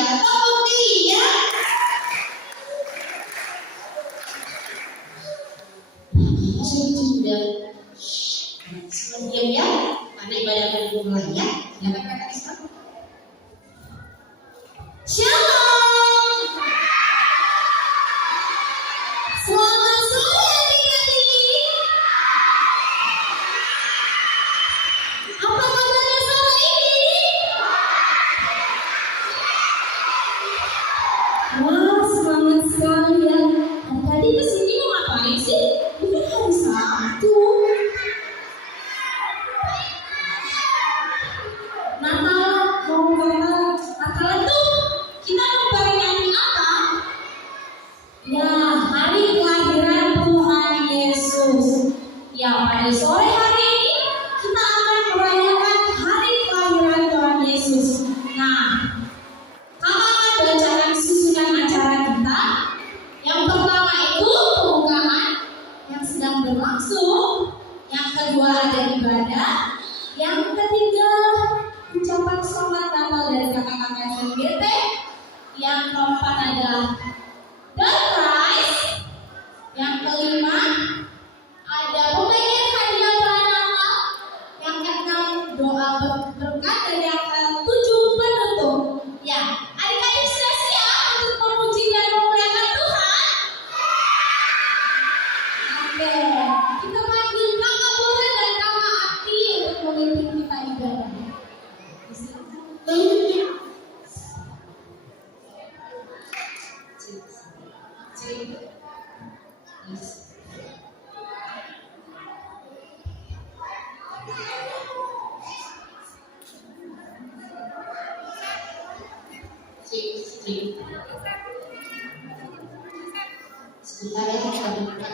dia. Tepuk dia. Saya sudah diam ya, karena ibadah akan dimulai ya. Silakan kakak Isma. Shalom. Selamat sore adik-adik. Apa kabarnya sore ini? Wah, semangat sekali ya. Tadi kesini mau ngapain sih? Ini hari Sabtu. Natal itu kita memperingati apa? Ya, hari kelahiran Tuhan Yesus. Ya, pada sore hari ini kita akan merayakan hari kelahiran Tuhan Yesus. Nah, kakak akan bacakan susunan acara kita. Yang pertama itu pembukaan yang sedang berlangsung. Yang kedua ada ibadah. Yang ketiga ucapan selamat Natal dari kakak-kakak SMGT. Yang keempat adalah door prize. Yang kelima ada pembagian hadiah Natal. Yang keenam doa berkat dari yang ketujuh penutup. Ya, adik-adik sudah siap untuk memuji dan memuliakan Tuhan? Oke, kita panggil kakak Bora dan kakak Akti untuk memimpin kita ibadah. Sebentar ya, kita buka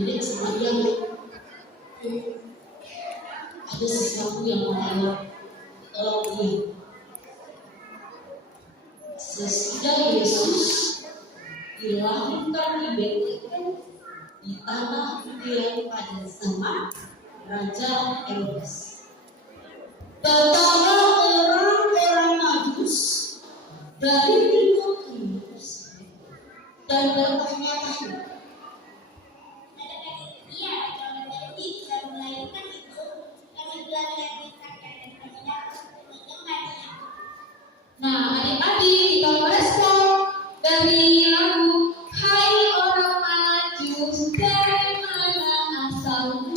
Jadi sebagian ada sesuatu yang mau tolong dia. Sesudah Yesus dilahirkan di Betlehem di tanah Yudea pada zaman Raja Herodes, tentara orang-orang Majus dari timur dan bertanya-tanya. Nah, adik-adik kita merespon dari lagu Hai Orang Majus, dari mana asalmu?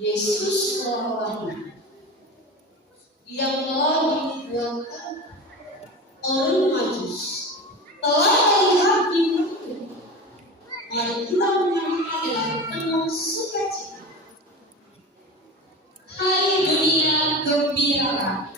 Yesus melawan yang telah dibuatkan orang Majus telah terlihat di dunia. Mari kita menyanyikan dengan penuh sukacita. Hai dunia gembira.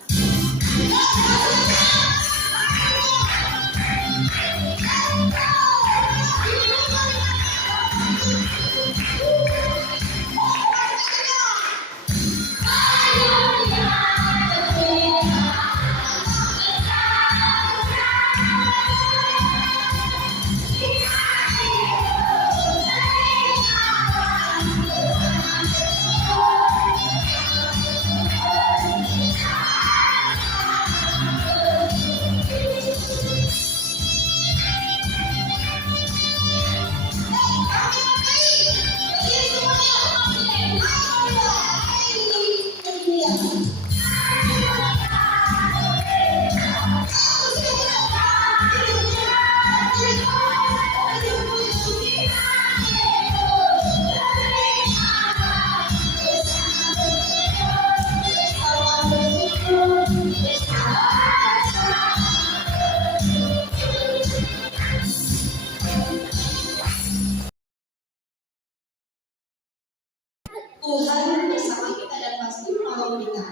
Tuhan bersama kita dan pasti menolong kita.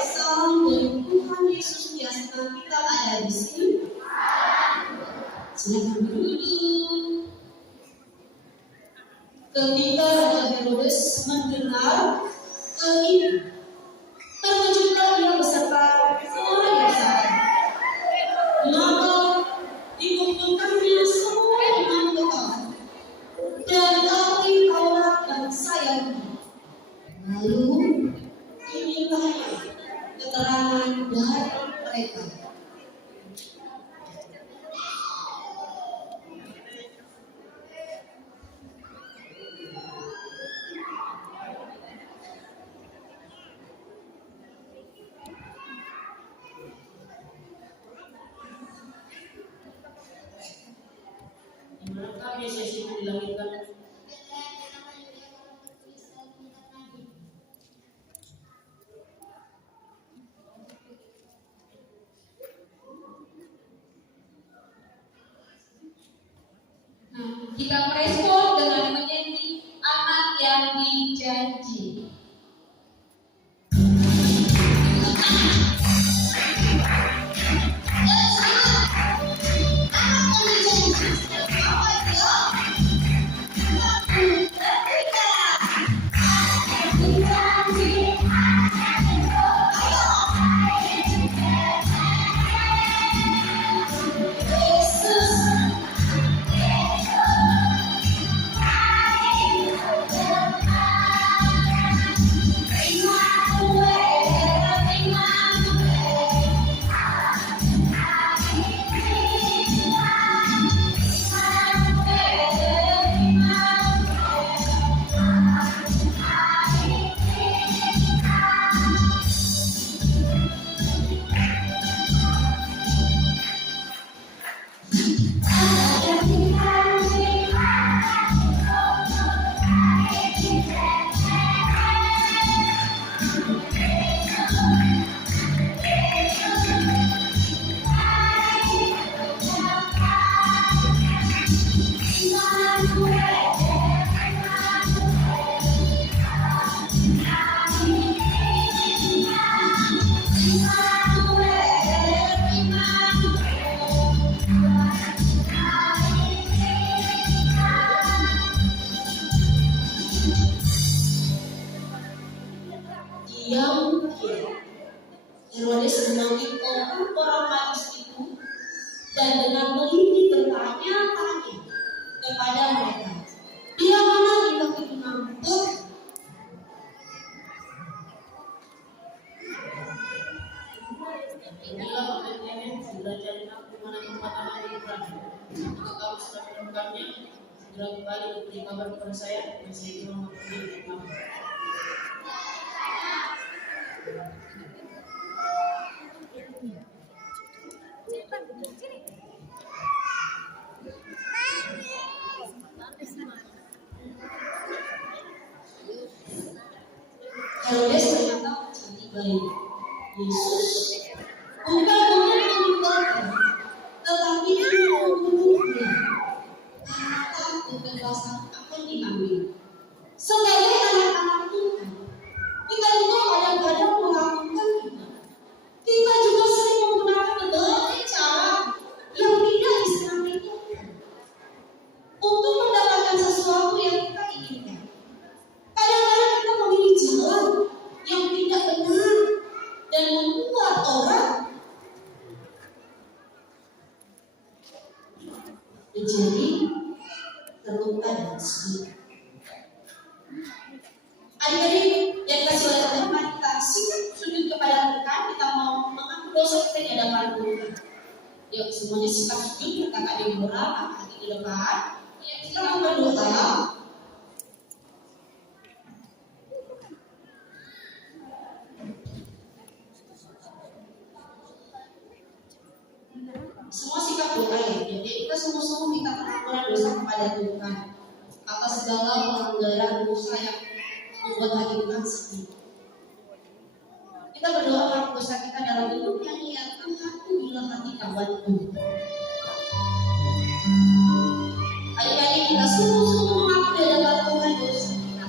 Salam dari Tuhan Yesus menyertai kita ada di sini. Silakan duduk. Ketika Raja Herodes mendengar ini, terkejutlah ia beserta seorang yang besar. Maka dikumpulkannya semua imam kepala dan ahli Taurat dan Sayuni. Lalu inilah keterangan dari mereka. Dimana Yesus itu dilahirkan? Kita merespon dengan menyanyi anak yang dijanji. Herodes memanggil orang Majus itu dan dengan teliti bertanya-tanya kepada mereka, "Dia mana kita menampuk?" Inilah penelitian sudah jadi di mana tempat anak Ibrahim. Jika kamu sudah menemukannya, segera kembali memberi kabar kepada saya dan saya ingin memperoleh kamu. baik Yesus bukan meninggalkan, tetapi menurutnya kata kebebasan akan diambil. Sebagai anak-anak Tuhan, kita juga kadang-kadang melakukan itu. Kita juga sering menggunakan berbagai cara yang tidak disenangi Tuhan untuk mendapatkan sesuatu yang kita inginkan. Kadang-kadang kita memilih jalan yang tidak benar dan membuat orang menjadi terluka dan sedih. Adik-adik yang kasih oleh Tuhan, mari kita sujud kepada Tuhan. Kita mau mengaku dosa kita di hadapan Tuhan. Yuk semuanya sikap sujud, kakak Deborah, kakak hati di depan. Kita mau berdoa. Semua sikap doa ya. Jadi kita semua minta pengampunan dosa kepada Tuhan atas segala pelanggaran dosa yang membuat hati Tuhan sedih. Kita berdoa untuk dosa kita dalam hidup yang lihat Tuhan bila hati kawanku. Adik-adik kita sungguh-sungguh mengaku di hadapan Tuhan dosa kita.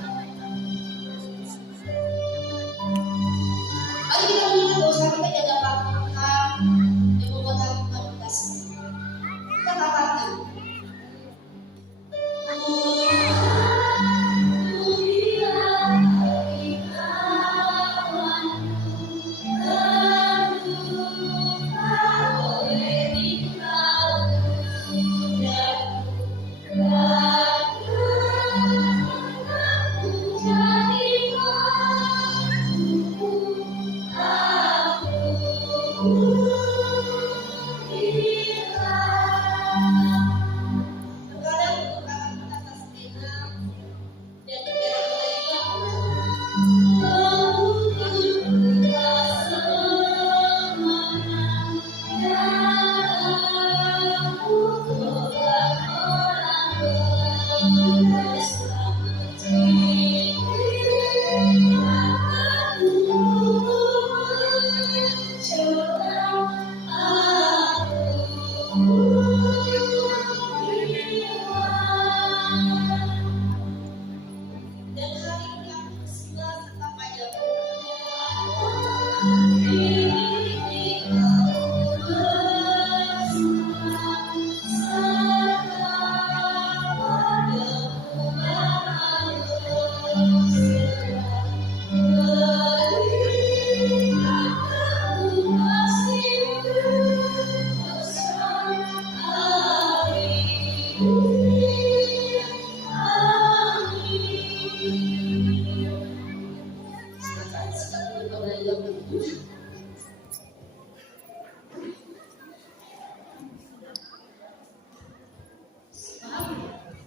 Mari kita mengingat dosa kita di hadapan Tuhan yang membuat hati Tuhan kita sedih. Kita katakan,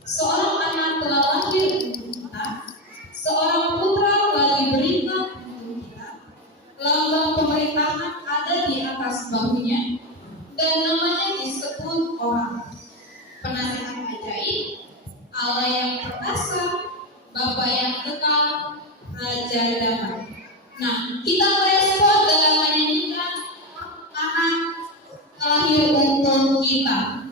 seorang anak telah lahir untuk kita, seorang putra telah diberikan untuk kita, lambang pemerintahan ada di atas bahunya, dan namanya disebut orang penasihat ajaib, Allah yang perkasa, Bapa yang kekal, Raja damai. Nah, kita merespon dengan menyanyikan anak lahir untuk kita.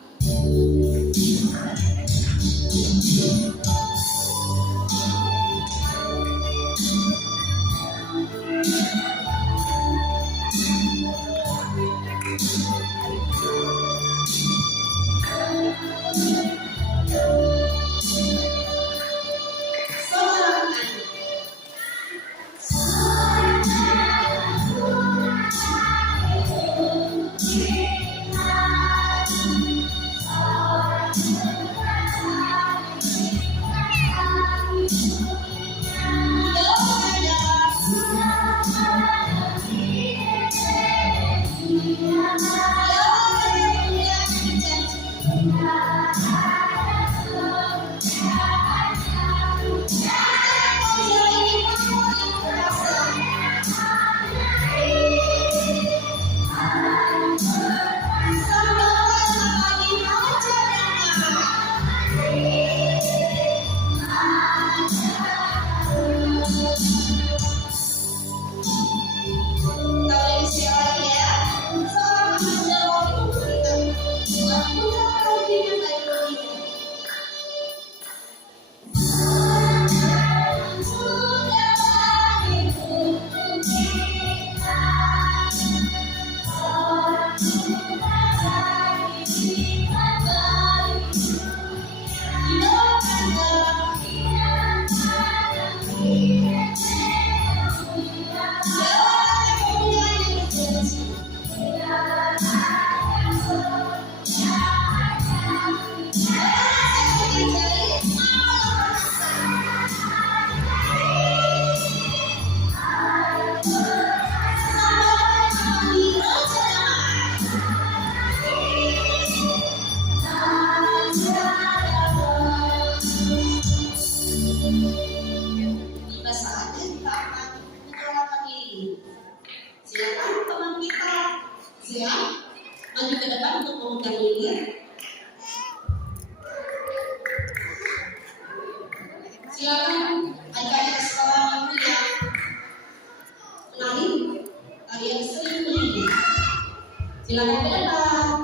maju ke depan untuk memegang lilin. Silakan adik-adik sekolah minggu yang menari tarian Sri Lilin. Silakan ke depan.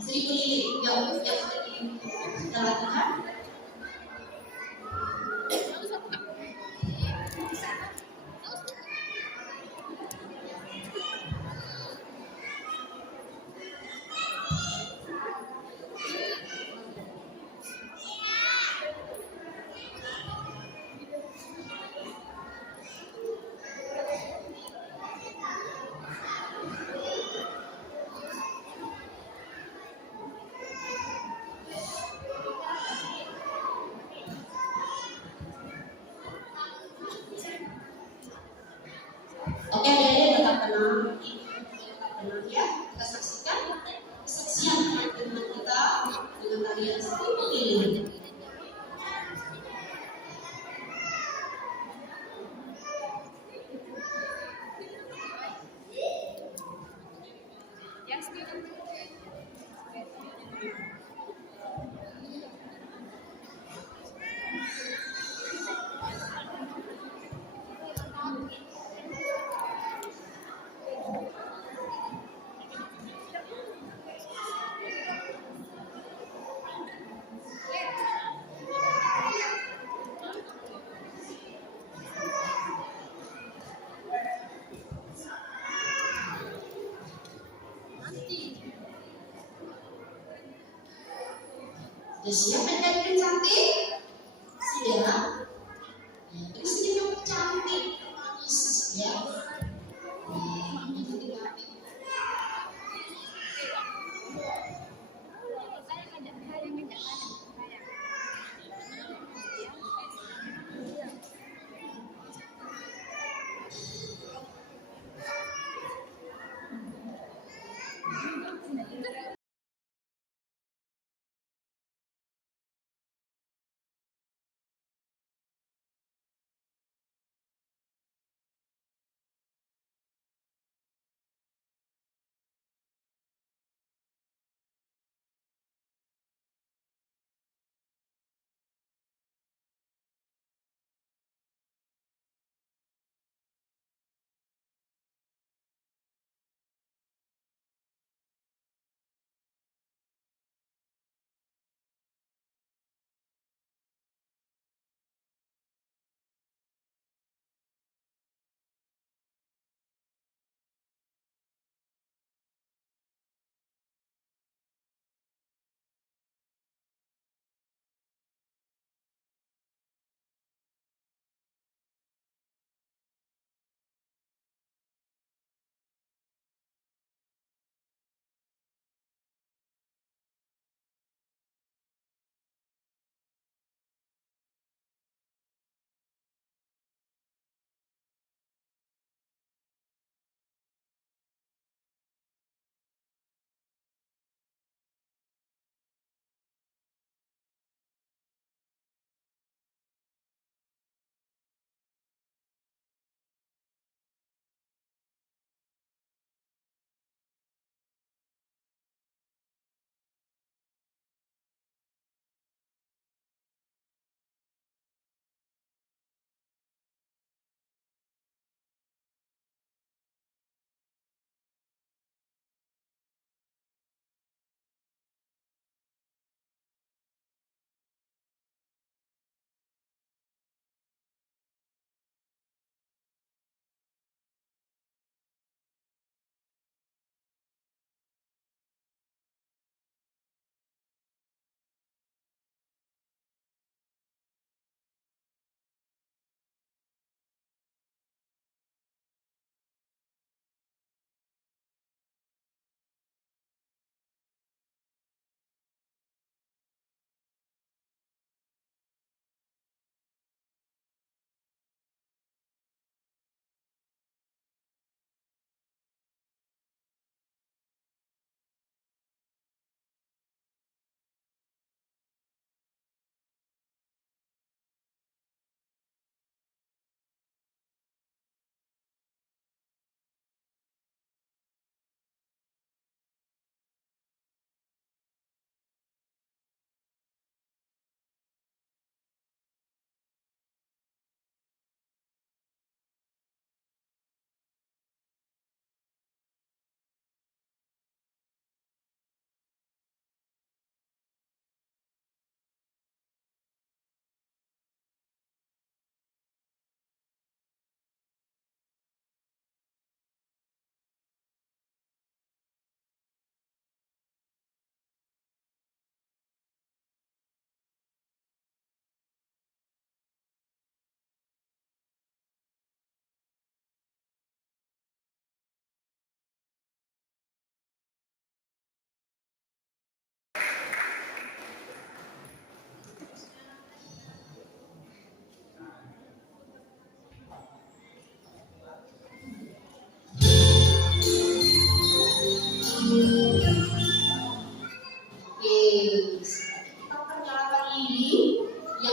Sri Lilin, yang sudah latihan. Oke, adik-adik tetap tenang, ya. Kita saksikan kesaksian teman-teman kita dengan tarian Sri Lilin. Sudah siap adik-adik yang cantik? Sudah? Ya, terus senyum yang cantik, manis, ya.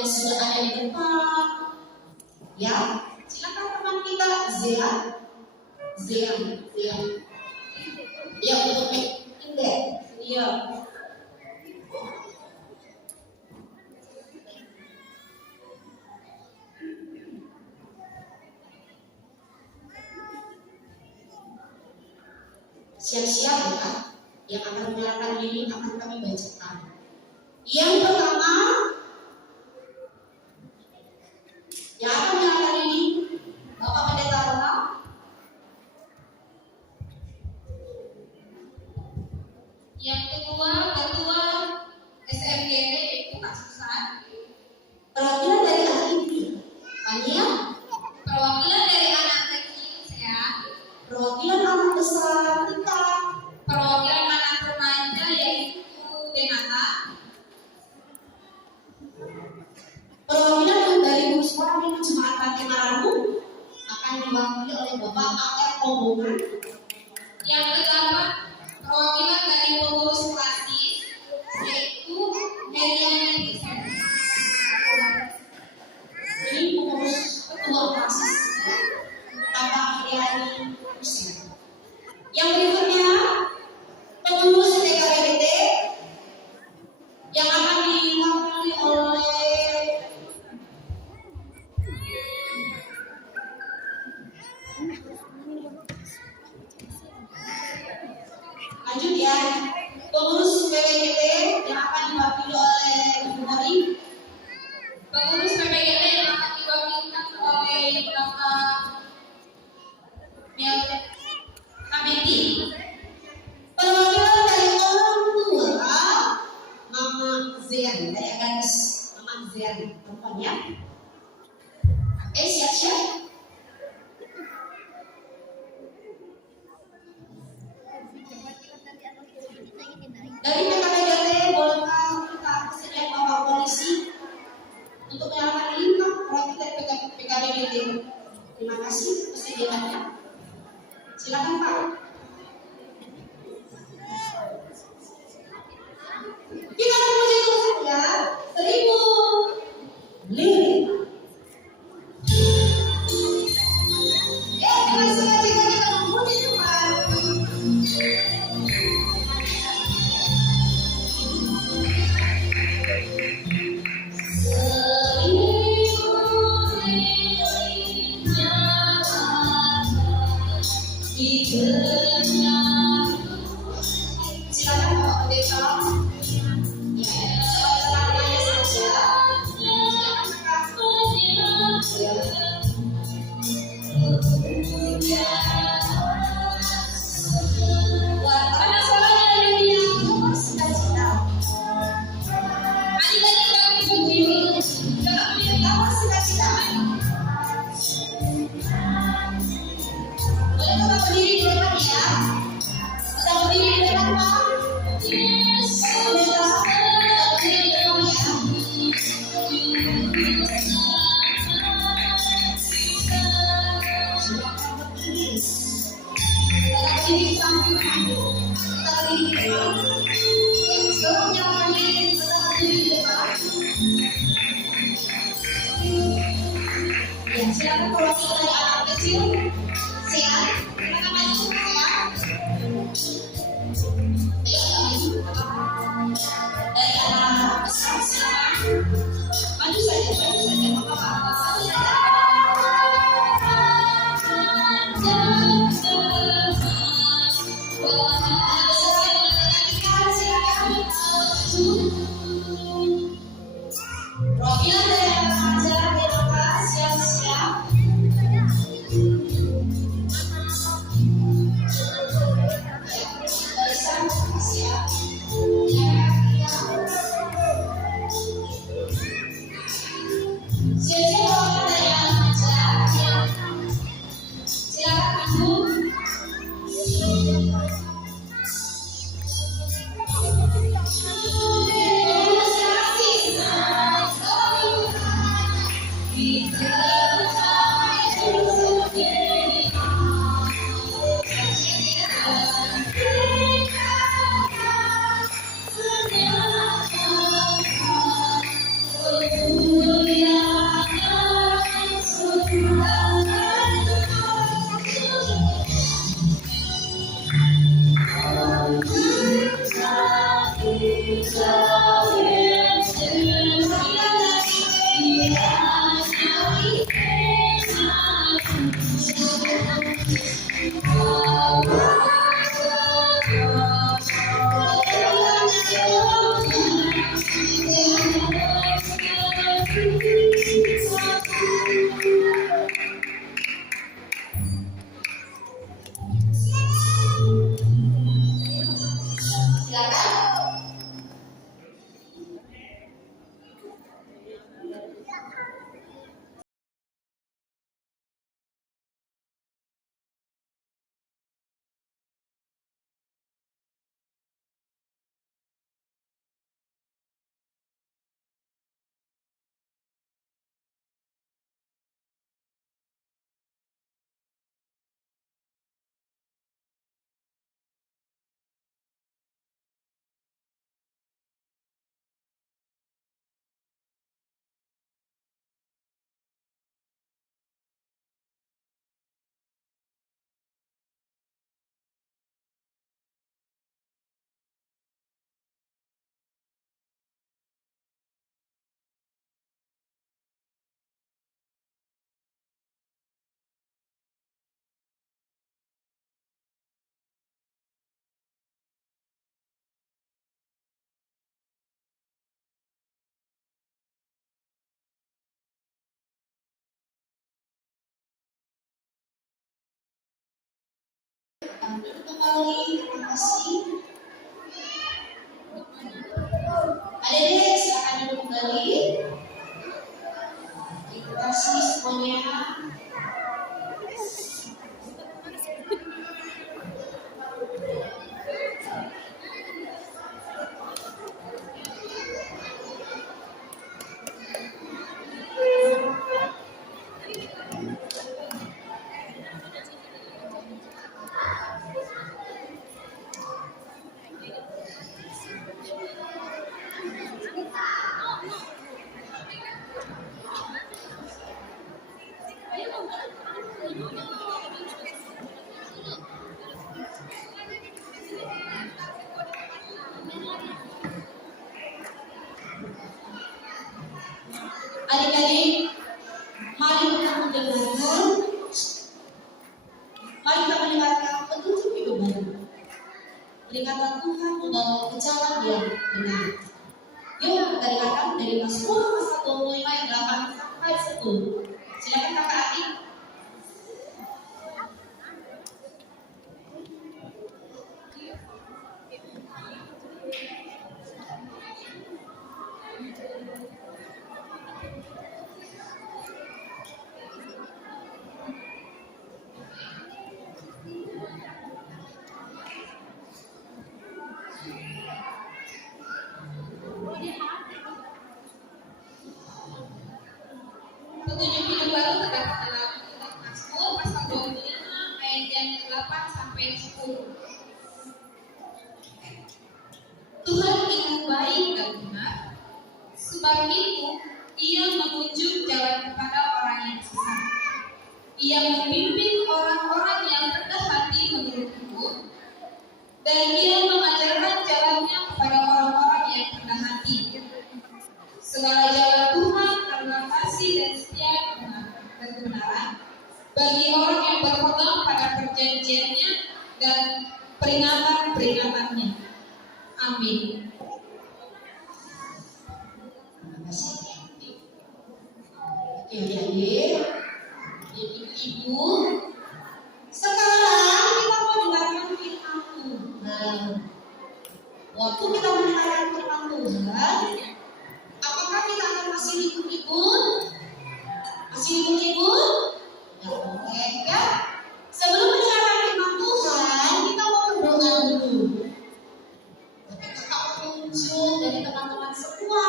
yang sudah ada di depan. Ya, silakan teman kita Zean. Ya, untuk indek. Iya. Siap-siap ya, yang akan menyalakan lilin akan kami bacakan. Yang pertama, yang akan menyalakan lilin, Bapak Pendeta Ronald. Yang kedua, Ketua SMGD yaitu Kak Susan. Perwakilan dari anak ini, Ania. Perwakilan dari anak kecil saya. Perwakilan anak besar kita. Perwakilan anak remaja yaitu Denata. Perwakilan yang dari guru sekolah minggu Jemaat Pantai Marabu akan diwakili oleh Bapak A.R. Omongan. Yang kedelapan, perwakilan dari pengurus klasis yaitu Meriana Nisa. Ini pengurus ketua klasis Bapak Iriani Husin. Yang berikutnya pengurus TKBT yang akan diwakili oleh lanjut ya, pengurus PPGT yang akan diwakili oleh Ibu Hari. Pengurus PPGT yang akan diwakilkan oleh Bapak Mel Hamidi. Perwakilan dari orang tua Mama Zian dari Aganis, Mama Zian perempuan ya. Siap-siap. Dari PKBGT bolehkah kita kesediaan Bapak Polisi untuk menyalakan lima perwakilan PKBGT. Terima kasih kesediaannya. Silakan Pak. Kita memuji Tuhan ya. 1000 lilin. Dengan sukacita kita memuji Tuhan. Silakan Bapak Pendeta. Silakan perwakilan dari anak kecil, sehat, silakan maju, sehat. Ayo maju. Dari anak besar, silakan maju saja, perwakilan dari anak remaja, Denata, siap-siap. Siap. Silakan maju. Kembali, terima kasih. Adik-adik, silakan duduk kembali. Terima kasih semuanya. Adik-adik, mari kita mendengarkan, mari kita mendengarkan petunjuk hidup baru. Peringatan Tuhan membawa ke jalan yang benar. Yuk kita dengarkan dari Mazmur pasal 25 ayat 8 sampai 10. Silakan kakak adik. Petunjuk hidup baru terdapat dalam kitab Mazmur pasal 25 ayat yang 8 sampai 10. Tuhan itu baik dan benar, sebab itu Ia menunjuk jalan kepada orang yang sesat. Ia membimbing orang-orang yang rendah hati menurut hukum, dan Ia mengajarkan jalannya kepada orang-orang yang rendah hati. Segala jalan Tuhan karena kasih dan setia dan kebenaran bagi orang yang berpegang pada perjanjiannya dan peringatan-peringatannya. Amin. Terima kasih. Oke adik-adik, ibu-ibu, sekarang kita mau dengarkan firman Tuhan. Waktu kita mendengarkan firman Tuhan, apakah kita akan masih ikut-ikut? Masih ikut-ikut? Ya boleh ya. Sebelum mendengarkan firman Tuhan, kita mau berdoa dulu. Tapi kakak muncul dari teman-teman semua.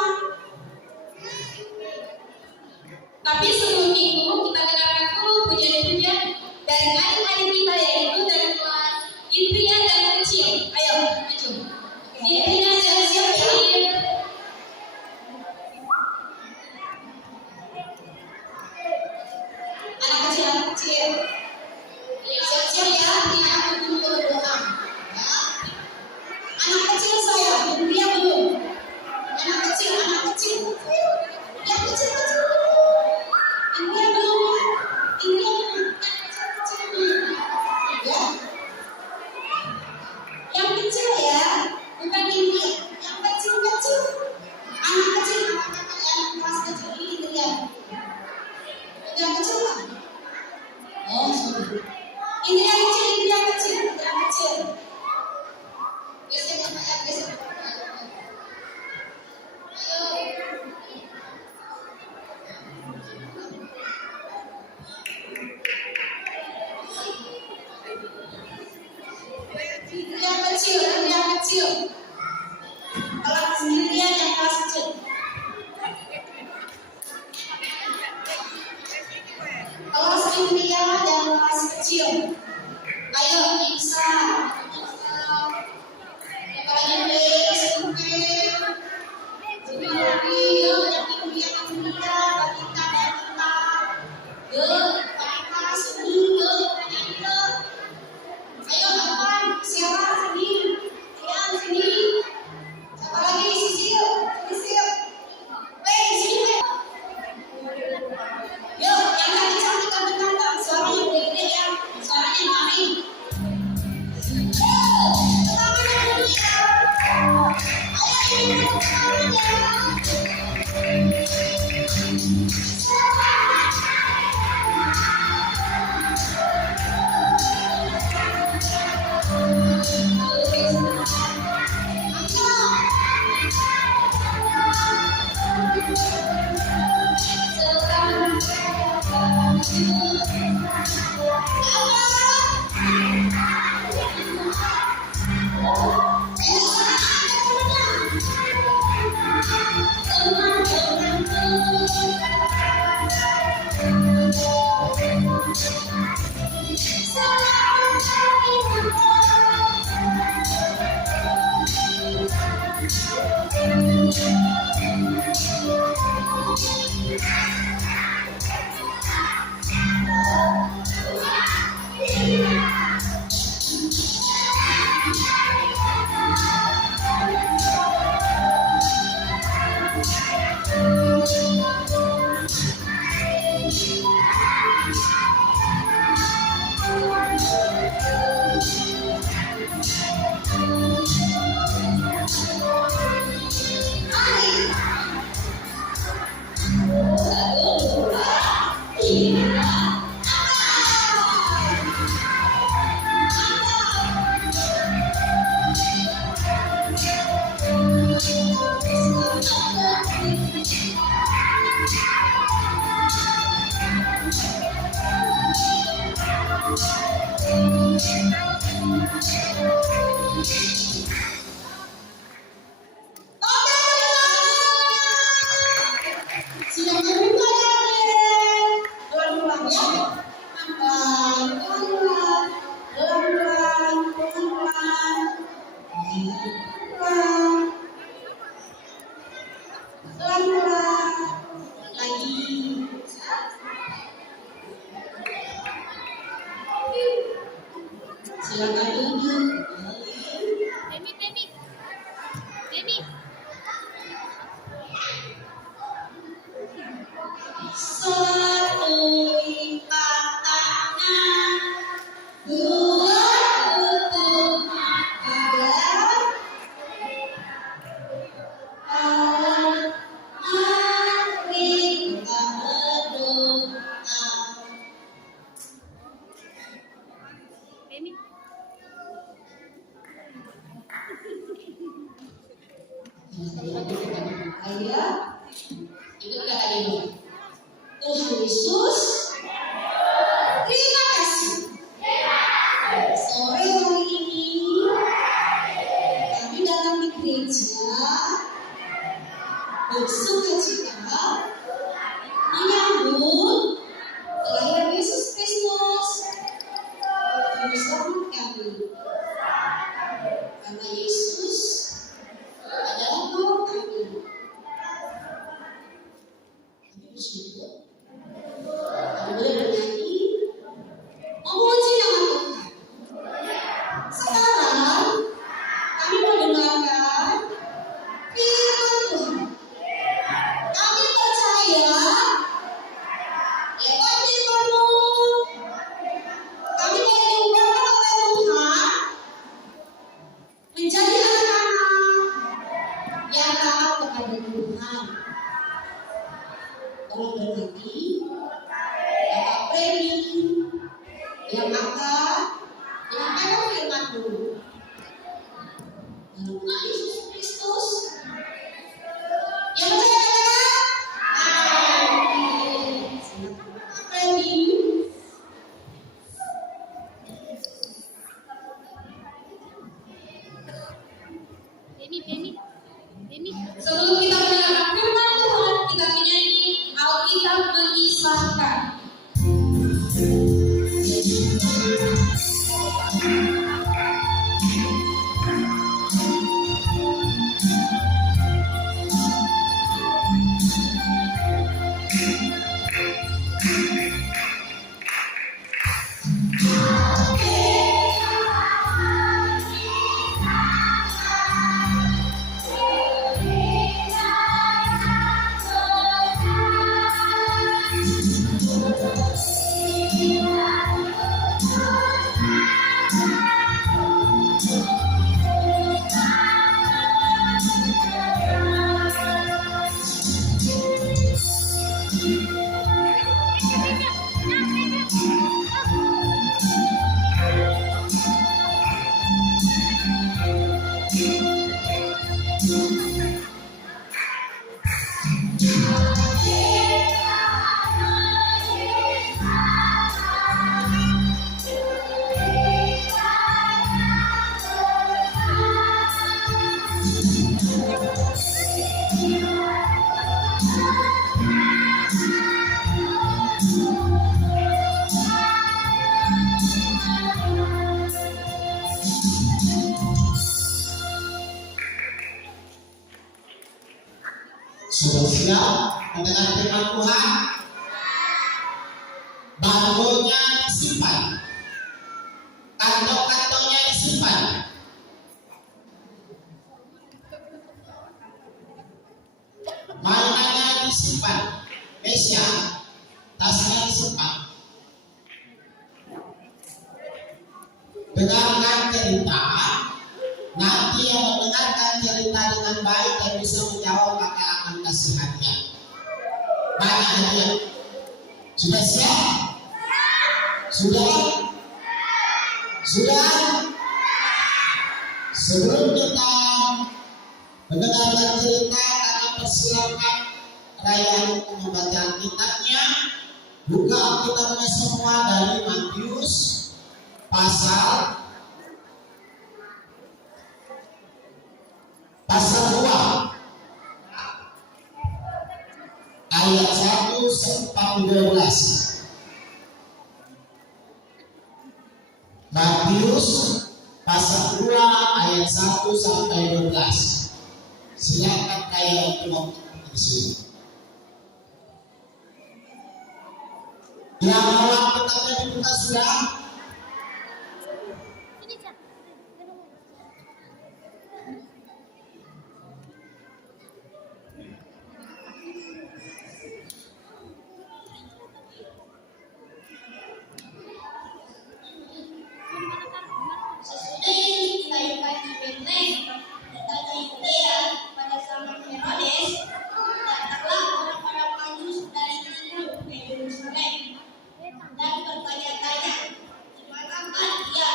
Tapi sebelum itu kita dengarkan dulu pujian-pujian dari adik-adik kita, yaitu dari kelas Indria dan Kecil. Ayo, maju. Indria dan Kecil. Anak kecil. Siap-siap ya, kita dulu berdoa. Ya. Anak kecil saya, dia belum. Anak kecil. Yang kecil. Ini belum ya. Ini kecil. Ya. Yang kecil ya, bukan ini. Yang kecil. Anak kecil, anak kakak, anak kelas kecil ini kecil. Ayo Nisa, yang paling gede, SMP, jadi lagi, yuk, yang kuliah, balita, yuk, Pak sini, yuk, nyanyi yuk. Ayo Afan, siapa sini? Ayan, sini. Siapa lagi? Sisil, Sisil. Weh, sini weh. Yuk, yang tadi cantik kantong, suaranya gede ya, suaranya maring. Silakan duduk. Demi. Satu lipat tangan, dua tutup mata, mari kita berdoa. Ayah, ikut kata ini. Tuhan Yesus, terima kasih. Sore hari ini kami datang di gereja bersukacita menyambut kelahiran Yesus Kristus. Juru selamat kami, karena Yesus adalah Tuhan kami. Kami bersyukur kami boleh bernyanyi memuji nama Tuhan. Sekarang kami mendengarkan firman Tuhan. Kami percaya lewat firman-Mu kami boleh diubahkan oleh Tuhan menjadi anak-anak yang taat kepada Tuhan. Tolong berhati Bapak Premi yang akan menyampaikan firman-Mu. Dalam nama Yesus Kristus yang percaya katakan amin. Silakan Bapak Premi. Sebelum kita mendengarkan firman Tuhan, kita menyanyi Alkitab mengisahkan. mendengar firman Tuhan, bangkunya disimpan, kantong-kantongnya disimpan, mainannya disimpan, meja, tasnya disimpan. Dengarkan cerita, nanti yang mendengarkan cerita dengan baik dan bisa menjawab maka akan kasih hadiah. Banyak hadiah. Sudah siap? Sudah? Sudah? Sebelum kita mendengarkan cerita, kami persilakan Ryan membaca kitabnya. Buka kitabnya semua dari Matius pasal 2 ayat 1 sampai 12. Matius pasal 2 ayat 1 sampai 12. Silakan kalian untuk di sini. Yang mau kitabnya dibuka sudah? Sesudah Yesus dilahirkan di Betlehem, di tanah Yudea, pada zaman Herodes, datanglah orang-orang Majus dari timur ke Yerusalem dan bertanya-tanya, di manakah dia?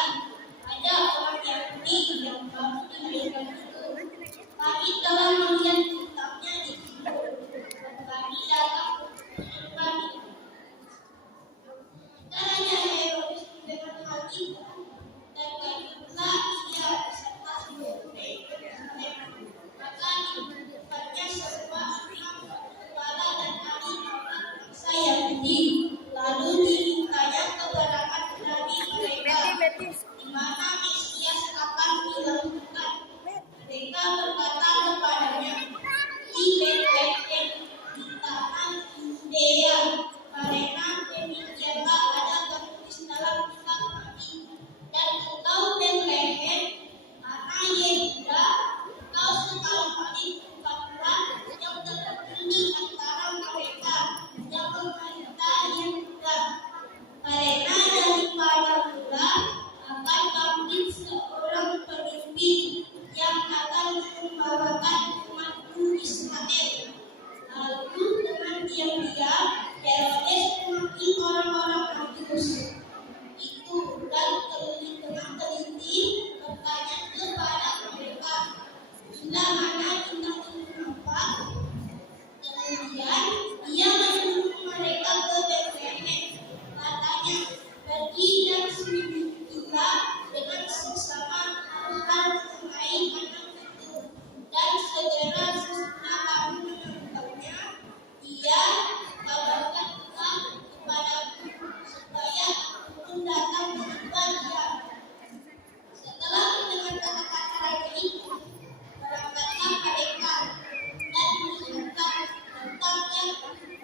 Ada orang Yahudi yang baru dilahirkan itu. Kami telah melihat kitabnya di situ. Kami datang kembali. Caranya Herodes dengan hal itu, dan karena ia serta seluruh Yerusalem, maka diberikannya semua kepala dan ahli taurat bangsa Yahudi. Lalu dimintanya keterangan dari mereka di mana Mesias akan dilahirkan. Mereka berkata kepadanya, di Betlehem di tanah Yudea, karena demikianlah ada tertulis dalam kitab kami. Dan engkau Betlehem, tanah Yehuda, engkau sekali-kali bukanlah yang terkecil di antara mereka yang memerintah Yehuda. Karena daripada mula akan bangkit seorang pemimpin yang akan mengembalakan umatku Israel. Lalu dengan diam-diam Herodes memanggil orang-orang Majus itu dan dengan teliti bertanya kepada mereka, bila mana kita itu nampak. Kemudian ia menyuruh mereka ke Betlehem. Katanya, pergi dan sembunyilah dengan seksama hal mengenai anak itu. Dan segera sesudah kamu menemukannya, ia kabarkan juga kepadaku supaya aku pun datang menyembah dia. Setelah mendengar kata-kata raja itu, berangkatlah mereka dan melihatkan tempatnya.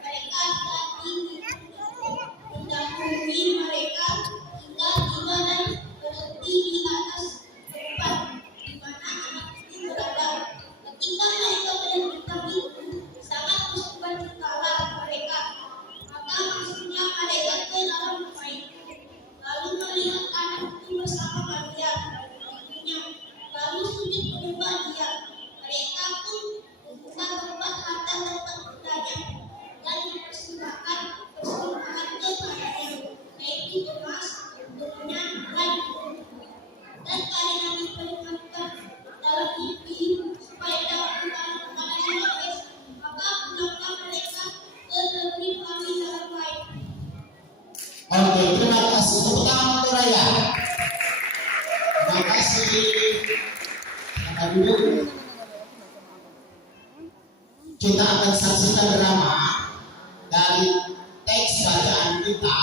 Mereka tadi mendahului mereka hingga tiba dan berhenti di atas tempat di mana anak itu berada. Ketika mereka mendengar itu, sangat bersukacitalah mereka. Maka masuklah mereka ke dalam rumah itu, lalu melihat anak itu bersama Maria ibunya, lalu sujud menyembah dia. Mereka pun membuka tempat harta tempat budaya dan mempersembahkan persembahan kepadanya, yaitu emas, minyak, dan gandum. Dan karena diperingatkan dalam mimpi supaya dapat kembali kepada Herodes, maka pulanglah mereka ke negeri kami dalam baik. Oke, terima kasih. Tepuk tangan untuk Raya. Terima kasih. Kita duduk. Kita akan saksikan drama dari teks bacaan kita.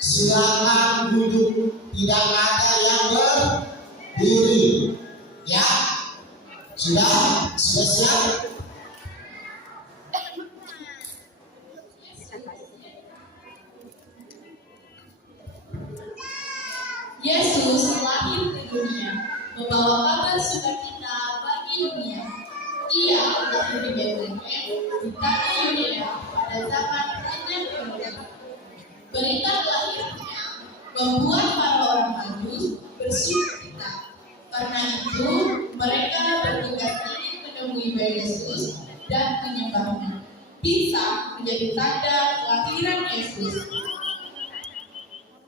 Silakan duduk, tidak ada yang berdiri. Ya, sudah siap? Yesus lahir ke dunia, membawa kabar sukacita bagi dunia. Ia lahir di Bethlehem, di tanah Yudea pada zaman Raja Herodes. Berita kelahirannya membuat para orang Majus bersukacita. Karena itu, mereka bertugas ingin menemui Yesus dan menyembahnya. Bisa menjadi tanda kelahiran Yesus.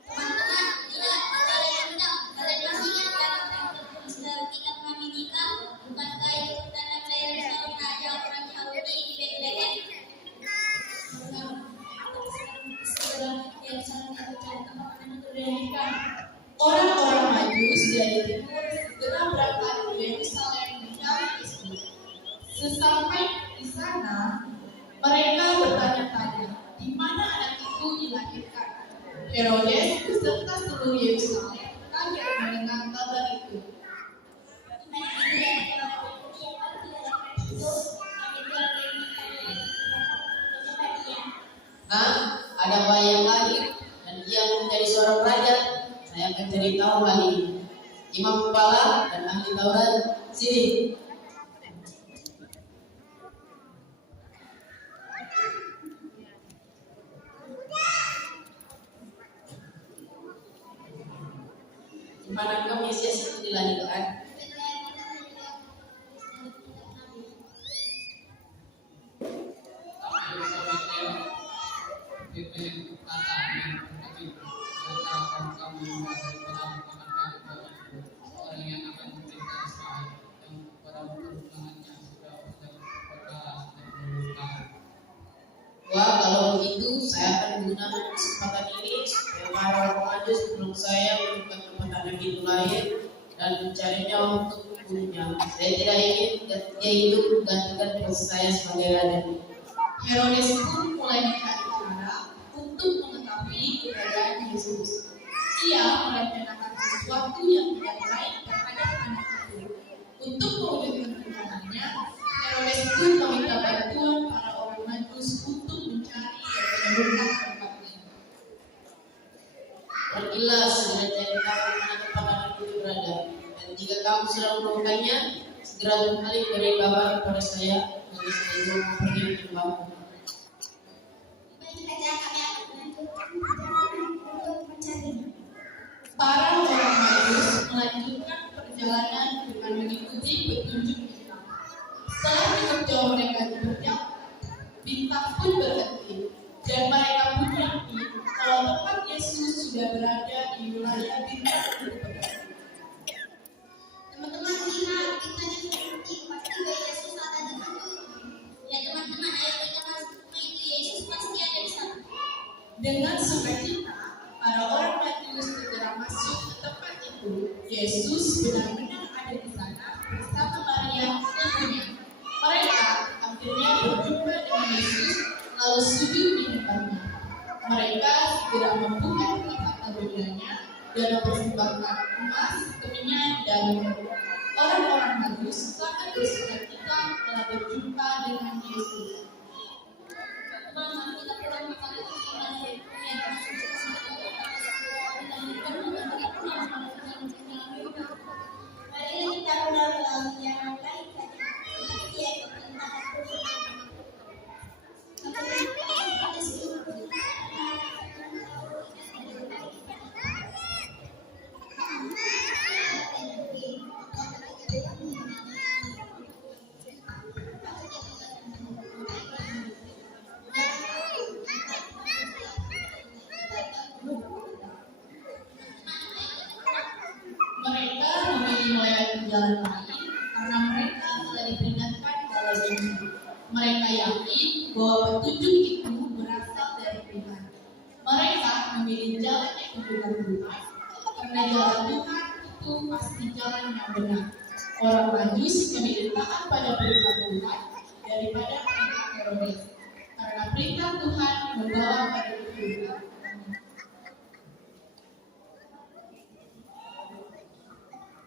Teman-teman, lihat ada yang bilang, kalian masih ingat kan kita kami nikah? Bukankah itu tanda kelahiran seorang raja orang Yahudi di Bethlehem? Orang-orang Majus dari timur segera berangkat ke Yerusalem mencari Yesus. Sesampai di sana, mereka bertanya-tanya, di mana anak itu dilahirkan. Herodes beserta seluruh Yerusalem kaget mendengar kabar itu. Ada bayi yang lahir dan dia menjadi seorang raja. Saya akan cari tahu hal ini. Imam kepala dan ahli Taurat, sini. Di mana kau Mesias itu dilahirkan? Wah, kalau begitu saya akan menggunakan kesempatan ini supaya para orang Majus sebelum saya menemukan tempat anak itu lahir dan mencarinya untuk membunuhnya. Saya tidak ingin dia hidup menggantikan posisi saya sebagai raja. Herodes pun mulai mencari cara untuk mengetahui keberadaan Yesus. Ia merencanakan sesuatu yang tidak baik terhadap anak itu. Untuk mewujudkan rencananya, Herodes pun meminta bantuan para orang Majus untuk mencari dan menemukan tempatnya. Pergilah segera cari tahu di mana tempat anak itu berada. Dan jika kamu sudah menemukannya, segera kembali beri kabar kepada saya agar saya mau pergi menyembahmu. Baik saja, kami akan melanjutkan perjalanan untuk mencarinya. Para orang Majus melanjutkan perjalanan dengan mengikuti petunjuk bintang. Setelah cukup jauh mereka berjalan, bintang pun berhenti dan mereka pun mengerti kalau tempat Yesus sudah berada di wilayah bintang itu berada. Teman-teman, lihat bintangnya seperti pasti Yesus ada di situ. Ya teman-teman, ayo kita masuk ke itu, Yesus pasti ada di sana. Dengan sukacita, para orang Majus segera masuk ke tempat itu. Yesus benar-benar ada di sana bersama Maria ibunya. Mereka akhirnya berjumpa dengan Yesus lalu sujud di depannya. Mereka segera membuka telapak tangannya dan mempersembahkan emas, kemenyan, dan madu. Orang-orang Majus sangat bersukacita telah berjumpa dengan Yesus. Teman-teman, kita pulang makan itu mari kita ulang yang lain saja. Dia perintah Mereka memilih melewati jalan lain karena mereka telah diperingatkan kalau ini. Mereka yakin bahwa petunjuk itu berasal dari Tuhan. Mereka memilih jalan yang ditunjukkan Tuhan karena jalan Tuhan itu pasti jalan yang benar. Orang Majus memilih taat pada perintah Tuhan daripada perintah Herodes karena perintah Tuhan membawa pada kehidupan.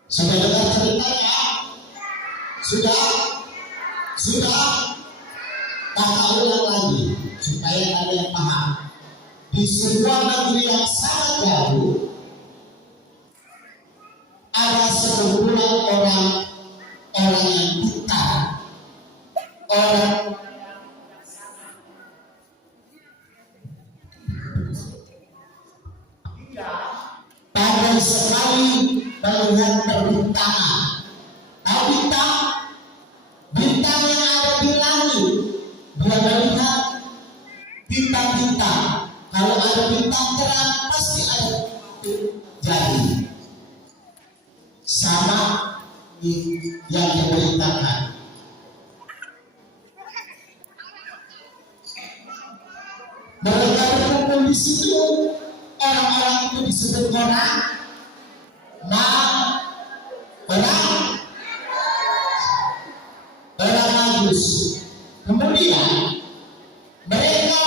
Sudah dengar ceritanya? Sudah. Tak ulang lagi supaya ada yang paham. Di sebuah negeri yang sangat jauh, orang yang pintar, orang pandai sekali melihat perbintangan. Tahu bintang? Bintang yang ada di langit. Dia melihat bintang-bintang. Kalau ada bintang terang pasti ada jadi. Sama yang diberitakan. Mereka berkumpul di situ. Orang-orang itu disebut orang Majus. Kemudian mereka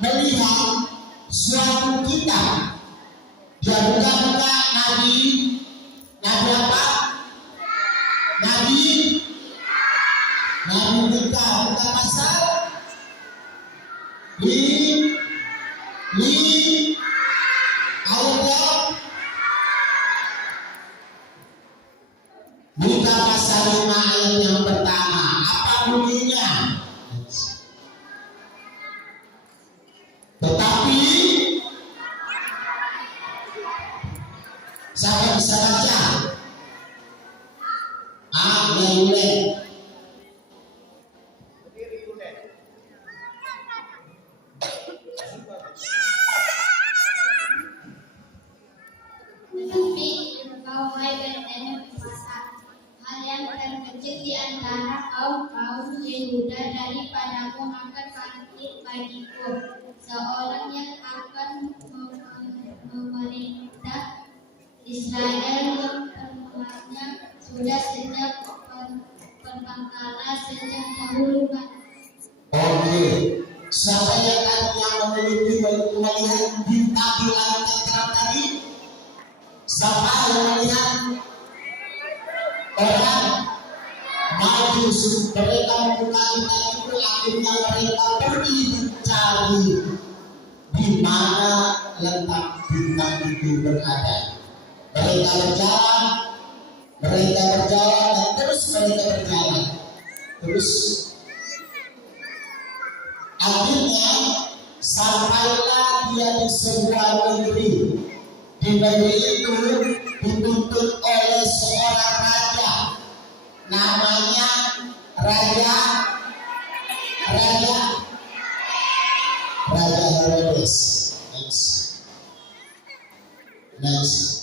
melihat suatu kitab. Dia buka nabi apa? Nabi Mika buka pasal ayat Mika pasal 5 ayat yang pertama. Apa bunyinya? Tetapi siapa bisa baca? Mulai. Tetapi engkau hai Betlehem Efrata, hal yang terkecil di antara kaum Yehuda, daripadamu akan bangkit bagiku seorang yang akan memerintah Israel yang permulaan sudah sejak perbangkala sejak dahulu. Oke, siapa yang memiliki melihat bintang di langit yang terang tadi? Siapa yang melihat? Orang Majus. Mereka membuka kitab itu, akhirnya mereka pergi mencari di mana letak bintang itu berada. Mereka berjalan dan terus mereka berjalan. Terus akhirnya sampailah dia di sebuah negeri. Di negeri itu dituntut oleh seorang raja, namanya Raja Herodes. Next.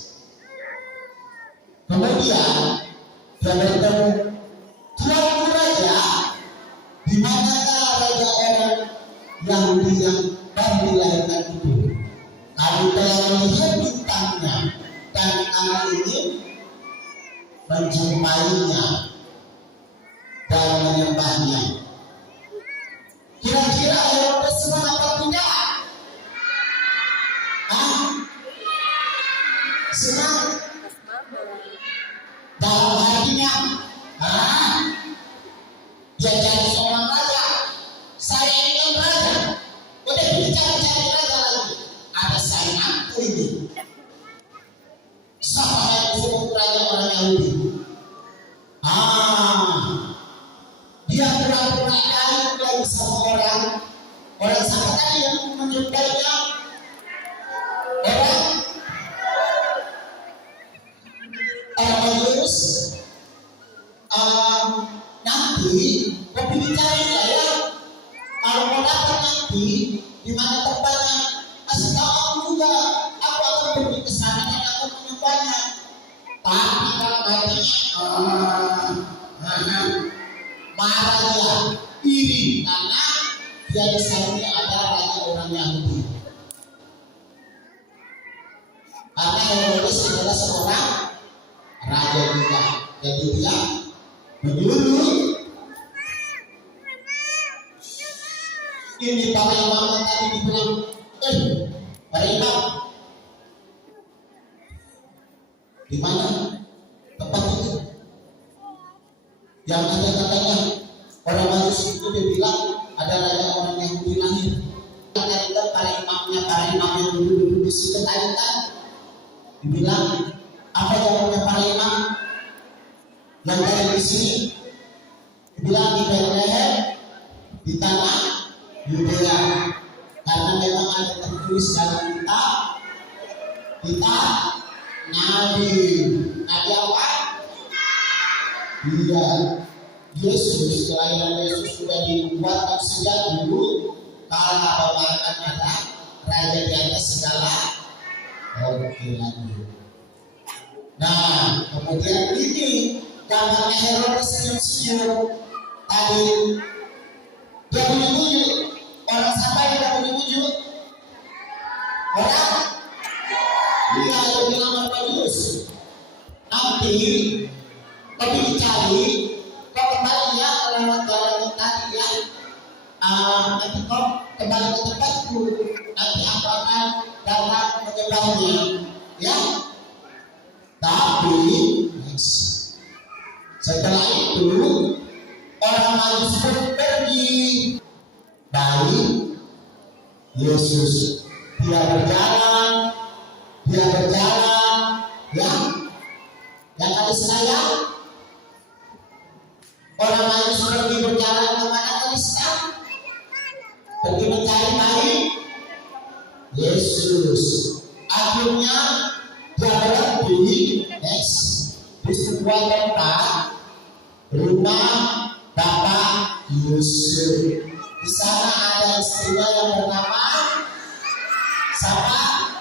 Kemudian dia bertemu Tuanku Raja, di manakah raja orang Yahudi yang baru dilahirkan itu? Kami telah melihat bintangnya dan kami ingin menjumpainya dan menyembahnya. Kira-kira Herodes senang apa tidak? Senang. Dalam hatinya, dia jadi seorang raja. Saya ingin raja. Udah cari raja lagi. Ada sainganku ini. Siapa yang disebut raja orang Yahudi? Dia pura-pura lagi sama orang siapa tadi yang menyumbainya? Orang Majus. Nanti lebih dicari lah ya. Kalau mau dapat nanti di mana tempatnya, kasih tahu aku juga. Aku akan pergi ke sana dan aku menyumbainya. Tapi kalau hatinya marah dia, iri karena dia di sana ada raja orang Yahudi. Karena Herodes adalah seorang raja juga, jadi dia menyuruh ini para imam tadi dibilang, para imam, di mana tempat itu? Yang ada katanya orang Majus itu dia bilang ada raja orang yang lahir. Kita para imam yang duduk di situ tadi kan dibilang apa jawabnya para imam? Dan dari sini dibilang di Bethlehem di tanah Yudea, karena memang ada tertulis dalam kitab Nabi apa? Iya, Yesus, kelahiran Yesus sudah dibuatkan sejak dulu. Kalau Bapak akan ada raja di atas segala. Oke, lanjut. Nah, kemudian ini gambarnya Herodes senyum-senyum tadi. Dia bunyi-bunyi. Orang siapa yang dia bunyi-bunyi? Orang? Dia ada bilang Markus. Nanti tapi dicari kok kembalinya lewat jalan yang tadi ya. Nanti kok kembali ke tempatku. Nanti aku akan datang menyembahnya, ya. Tapi setelah itu orang Majus pun pergi. Baik, Yesus dia berjalan, ya. Yang kali saya orang Majus pergi berjalan kemana kali sekarang? Pergi mencari bayi Yesus. Akhirnya dia berhenti di sebuah tempat rumah Bapak Yusuf. Di sana ada istrinya yang bernama siapa?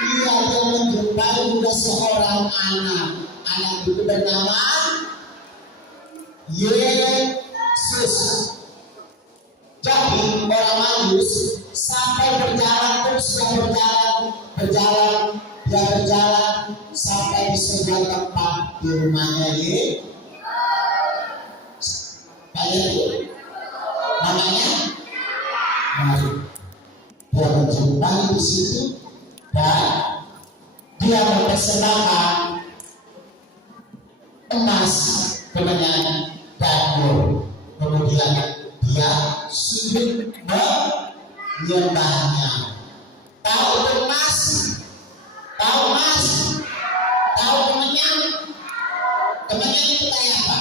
Dia menjumpai juga seorang anak. Anak itu bernama Yesus. Jadi orang Majus sampai berjalan sampai di sebuah tempat di rumahnya Yesus. Namanya Mari. Dia menjumpai di situ dan dia mempersembahkan emas, kemenyan, dan mur. Kemudian dia sujud menyembahnya. Tahu emas? Tahu emas? Tahu kemenyan? Kemenyan itu kayak apa?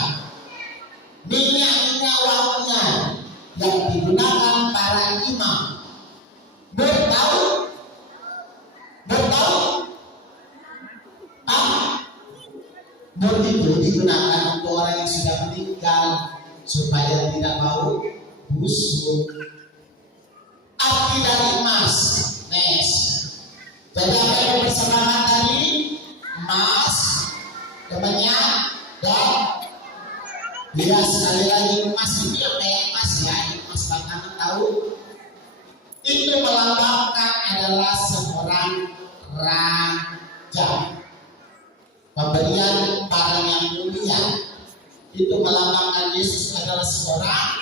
Minyak wanginya yang digunakan para imam. Bertahu? Mur itu digunakan untuk orang yang sudah meninggal supaya tidak bau busuk. Arti dari emas, jadi apa yang bersama tadi? Emas, kemenyan, dan dia sekali lagi emas itu yang kayak emas ya, emas batangan tahu. Itu melambangkan adalah seorang raja. Pemberian barang yang mulia itu melambangkan Yesus adalah seorang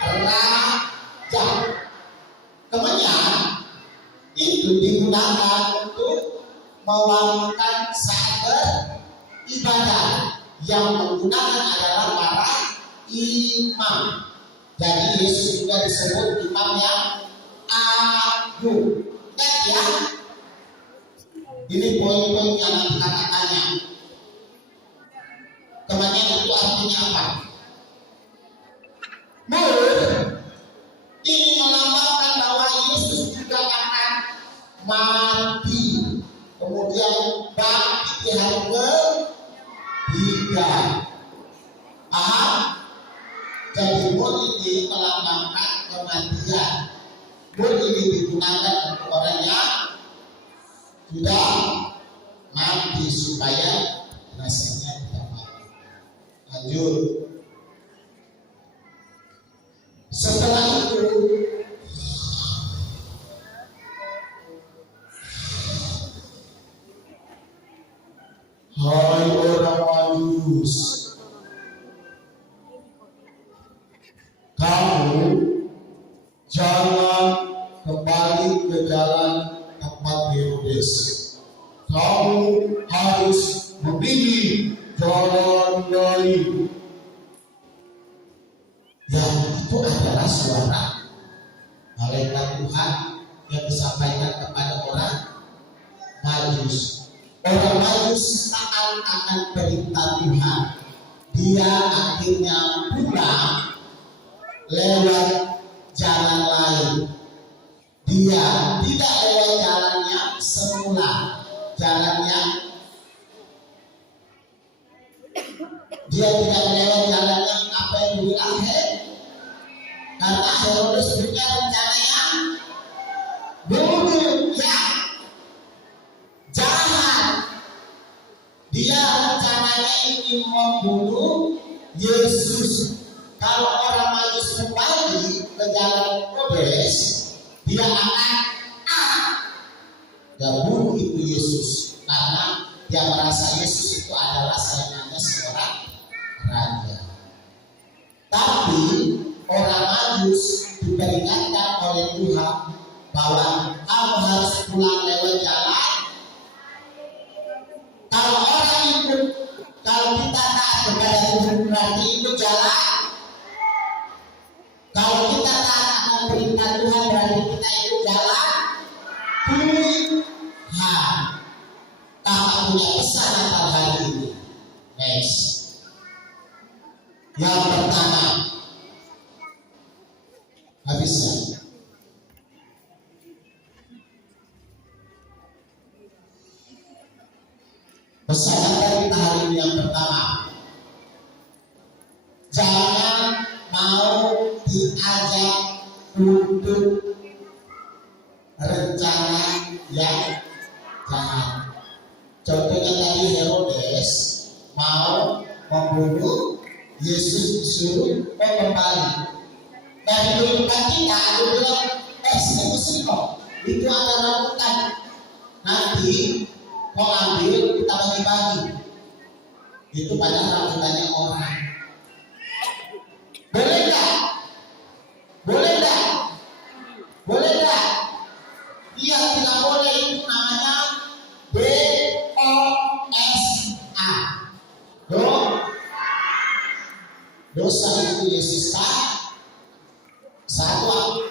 raja. Kemenyan itu digunakan untuk mewangikan saat beribadah. Yang menggunakan adalah para imam. Jadi Yesus juga disebut imam yang agung. Ya, ini poin-poin yang dikatakannya. Kemenyan itu artinya apa? Mur ini melambangkan bahwa Yesus juga akan mati, kemudian bangkit di hari ketiga. Paham? Jadi mur ini melambangkan kematian. Mur ini digunakan untuk orang yang sudah mati supaya rasanya tidak mati. Lanjut. Setelah itu hai orang Majus, kamu jangan kembali ke jalan tempat Herodes. Kamu harus memilih jalan lain. Yang itu adalah suara malaikat Tuhan yang disampaikan kepada orang Majus. orang Majus taat akan perintah Tuhan. Dia akhirnya pulang lewat jalan lain. Dia tidak lewat jalan yang semula, jalannya dia tidak lewat jalan yang apa yang dibilang karena Herodes punya rencana yang buruk, yang jahat. Dia rencananya ingin membunuh Yesus. Kalau orang Majus kembali ke jalan Herodes, dia akan bunuh itu Yesus, karena dia merasa Yesus itu adalah saingannya seorang raja. Tapi orang Majus diperingatkan oleh Tuhan bahwa kamu harus pulang lewat jalan. Kalau orang ikut, kalau kita taat kepada Tuhan berarti ikut jalan. Kalau kita taat akan perintah Tuhan berarti kita ikut jalan Tuhan. Kakak punya pesan Natal hari ini. Next. Yang pertama, habisnya. Pesan Natal kita hari ini yang pertama, jangan mau diajak untuk rencana yang jahat. Contohnya tadi Herodes mau membunuh Yesus, disuruh kembali. Dari kehidupan kita, aku bilang, sini itu ada rambutan. Nanti mau ambil, kita bagi-bagi. Itu pada rambutannya orang. Boleh enggak? Boleh enggak? Boleh enggak? Dia tidak boleh, itu namanya DOSA. Dosa itu Yesus satu,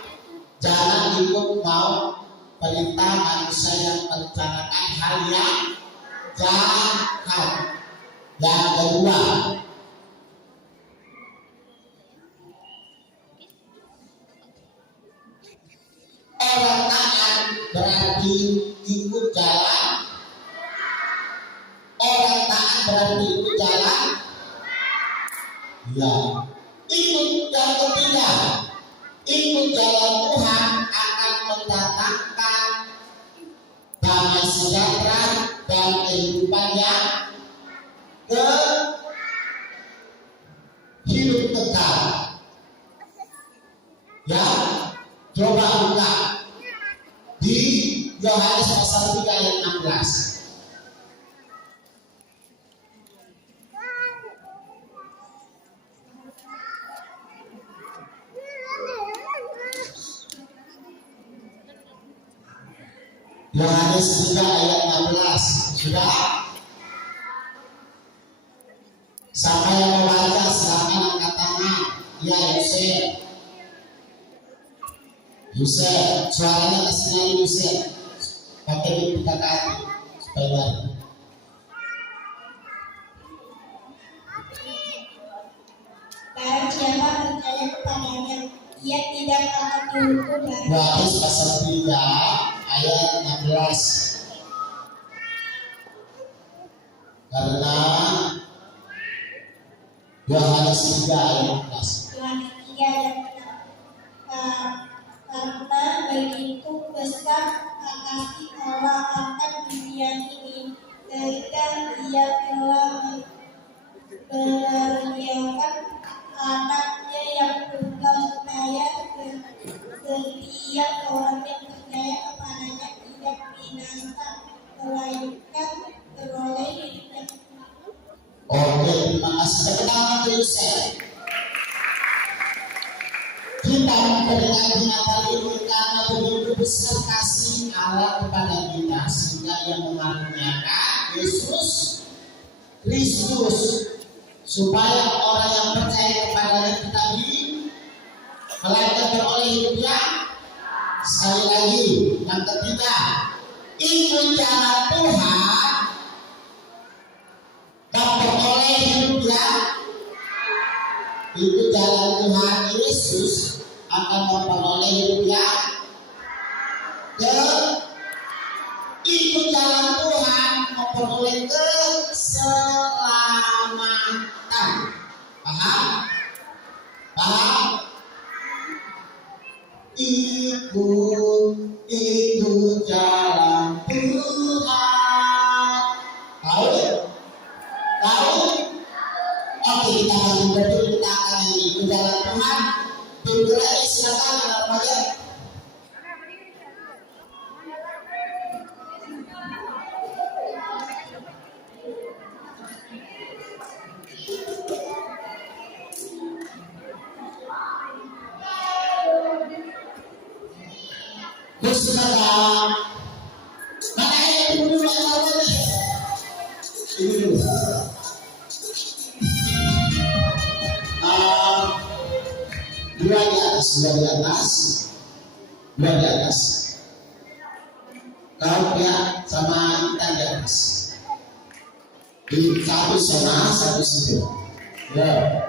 jangan ikut mau perintah manusia yang merencanakan hal yang jahat. Yang kedua, orang taat berarti ikut jalan. Orang taat berarti ikut jalan. Ya, ikut yang ketiga, ikut jalan Tuhan akan mendatangkan damai sejahtera dan kehidupan yang hidup kekal. Ya, coba buka di Yohanes pasal 3 ayat 16. Yohanes 3 ayat 16. Sudah? Siapa yang membaca silakan angkat tangan. Ya, Yusef, suaranya kesini Yusef. Pakai kita kaki supaya baik. Barang siapa percaya kepadanya, ia tidak akan dihukum. Yohanes pasal 3 ayat 16. Karena Yohanes 3 ayat 16. Yohanes 3 ayat 16. Karena begitu besar kasih Allah akan dunia ini, sehingga Ia telah menyerahkan anaknya yang tunggal supaya setiap orang yang percaya kepadanya tidak binasa, melainkan beroleh hidup yang kekal. Oke, terima kasih. Perkenalan ke Yusef. Kita memperingati Natal ini karena begitu besar kasih Allah kepada kita, sehingga Ia mengaruniakan Yesus Kristus supaya orang yang percaya kepadanya kita melainkan beroleh hidup yang. Sekali lagi, yang ketiga, ikut jalan Tuhan ya, itu jalan Tuhan Yesus akan memperoleh hidup yang itu jalan Tuhan memperoleh keselamatan. Paham? Paham? Ikut jalan Tuhan. Tahu ya? Tahu? Oke, kita akan berdua, kita akan ikut jalan Tuhan. Berdua, silakan anak remaja. Saudara, mana yang dulu yang awalnya? Ini dulu. Dua di atas. Kau pihak sama kita di atas. Satu sana, satu situ. Ya.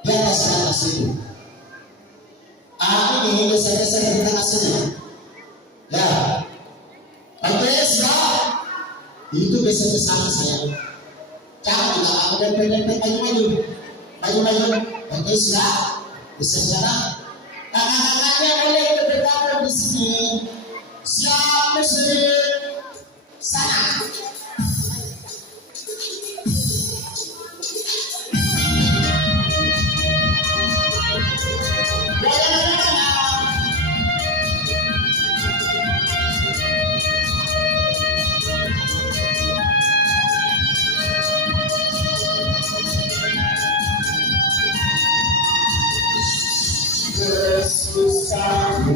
Di atas itu. Ini geser-geser di tengah sini. Ya. Oke, siap. Itu geser-geser saya. Jangan kita maju. Oke, siap. Geser sana. Kakak-kakaknya boleh ikut bergabung di sini. Siap, muslim. Sana. Susah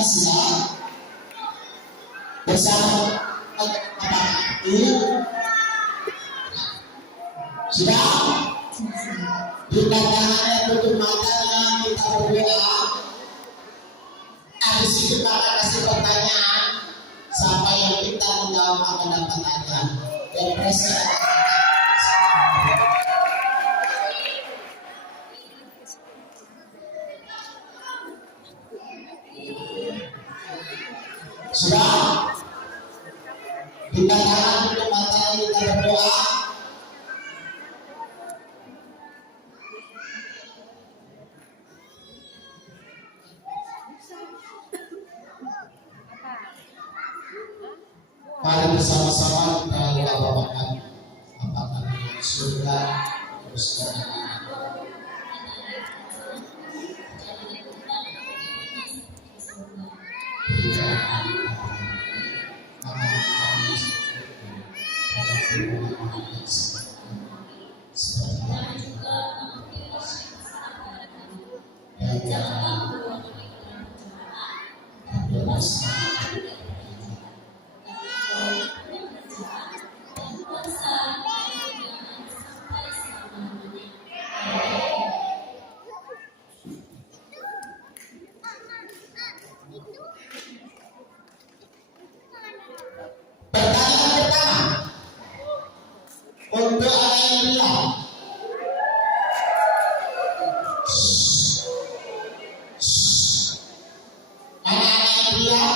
siap bersama apa itu sudah kita tangannya tutup matanya kita berdoa. Habis itu maka kasih pertanyaan, siapa yang kita menjawab akan dapat aja. Dan presiden sudah kita tangan tutup matanya kita berdoa. Mari bersama-sama kita doakan apakah surga terus untuk anak dia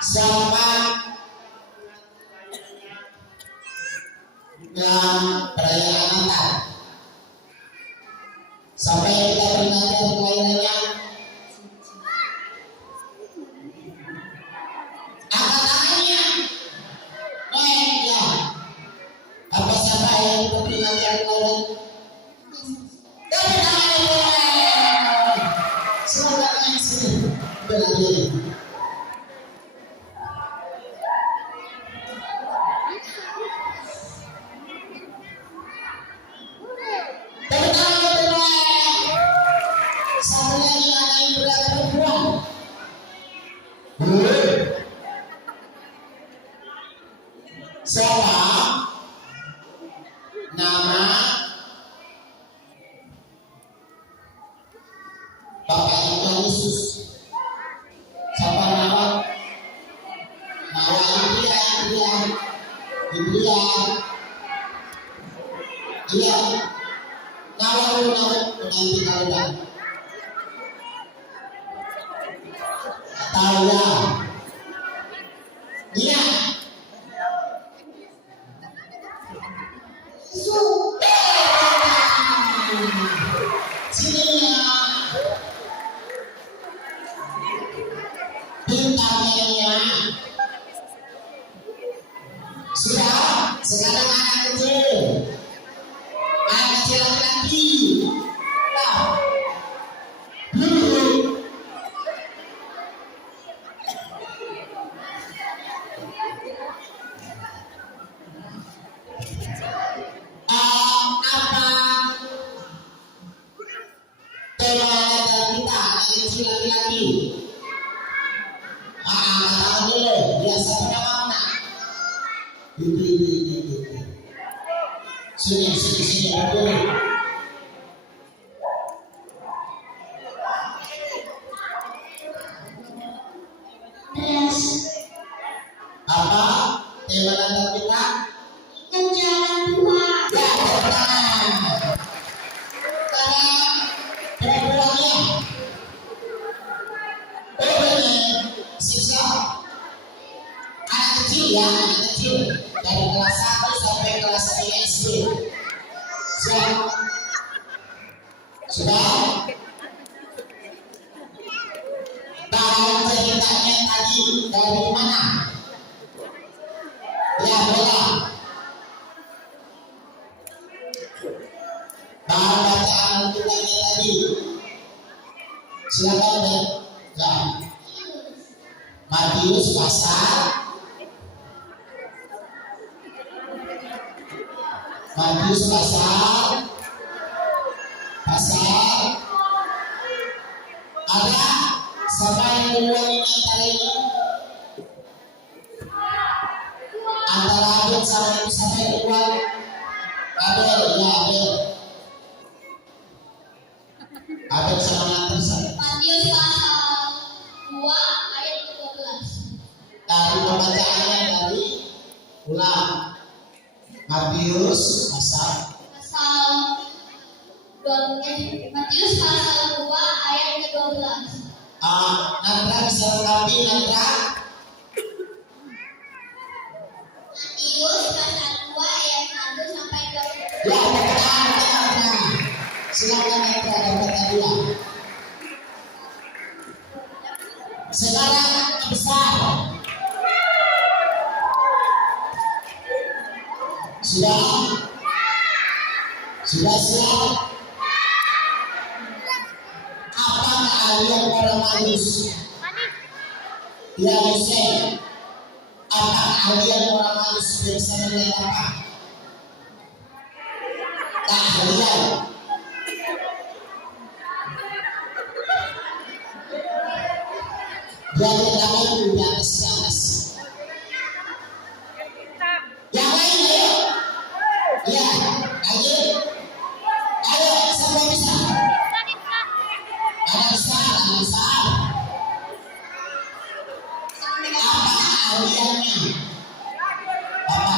sama yang perayaan Natal sampai kita peringati kelahirannya angkat tangannya ya apa siapa yang peringati kelahiran tapi tangannya semoga yang sini belajar. Siapa nama Bapak Tuhan Yesus? Siapa nama? Nama Biblia. Iya. Nama nanti kalau tahu ya. Iya. Bintangnya sudah sekarang anak kecil laki-laki dulu apa tema kita anak kecil laki-laki biasa pada mana? Sini betul. Apa tema Natal kita? Ikut jalan Tuhan. Ya, berapa siksa anak kecil ya, anak kecil dari kelas 1 sampai kelas 3 SD. Siap? Sudah? Bahan ceritanya tadi dari mana? Ya, Bella. Bahan bacaan ceritanya tadi. Silakan ya. Ya. Matius pasal ada antara Abel sama ibu sampai keluar. Abel, ya Abel. Abel sama yang tersebut. Matius pasal 2 ayat 12. Dari pembacaannya dari ulang. Matius pasal Matius pasal 2 ayat 12. Nandra bisa lengkapi Nandra. Matius pasal 2 ayat 1 sampai 12. Ya, Nandra. Silakan Nandra dapat hadiah. Sekarang besar. Sudah siap? Apa keahlian orang Majus? Ya Yosef, apa keahlian orang Majus bisa melihat apa? Keahlian. Dia berlama dulu di atas. Yang lain ayo. Ya, ayo. Ayo, semua bisa. Anak besar. Apa keahliannya? Apa?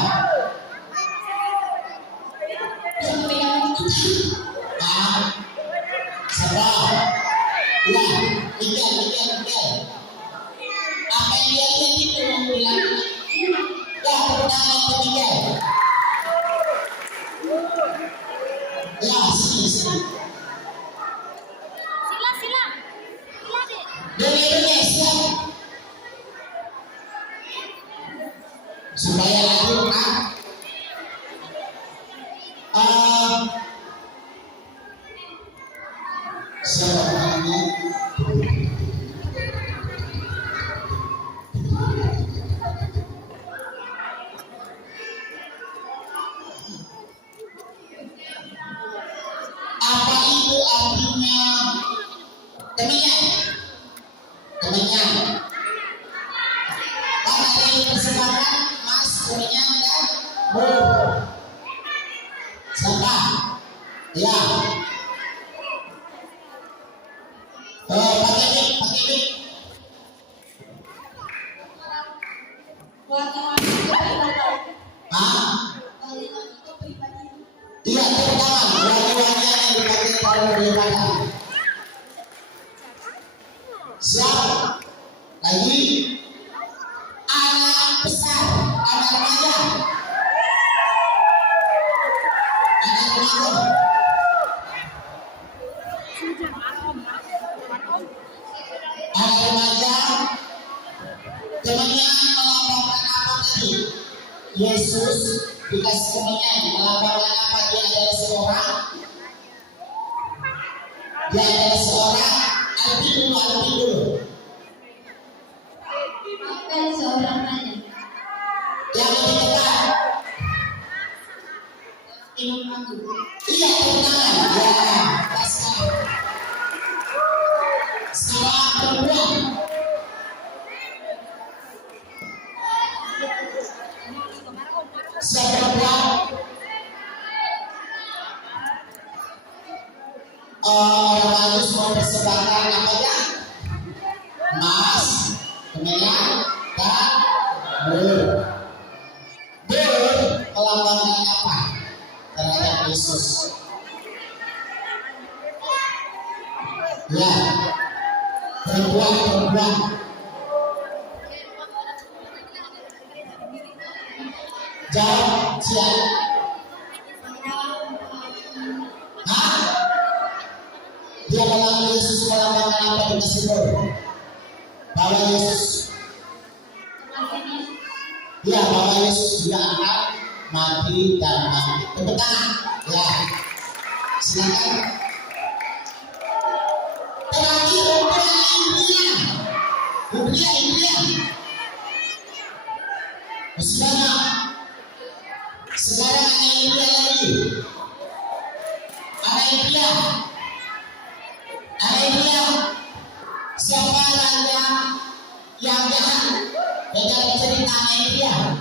Sebab. Ya, tinggal. Apa yang dia lihat itu yang bilang? Ya, pertama ketiga. Ya, sini. Sila. Dua siap. Supaya adil kan? Sebenarnya apa itu artinya kemenyan? Kan ada yang persembahkan emas, kemenyan dan mur. Siapa? Ya. Pakai mic. Iya, terutama wangi-wangian yang dipakai para beribadah. Siap. Lagi anak besar, anak remaja. Anak remaja, kemenyan melambangkan apa tadi? Yesus dikasih kemenyan melambangkan apa? Dia adalah seorang arti dulu. Dan seorang raja. Yang lebih tepat. Imam Agung. Iya, tangan. Ya, pasal. Seorang perempuan. Orang harus mempersembahkan apa ya? Emas, kemenyan, dan mur. Mur melambangkan apa? Terhadap Yesus. Ya, perempuan. Jawab siap. Dia dalam Yesus melambangkan apa di Mesiur? Bahwa Yesus juga akan mati dan mati. Tepuk tangan. Ya, silakan. Terakhir India. Masih banyak. Sekarang ada India lagi. Ada India. Siapa raja yang jahat? Dalam cerita India.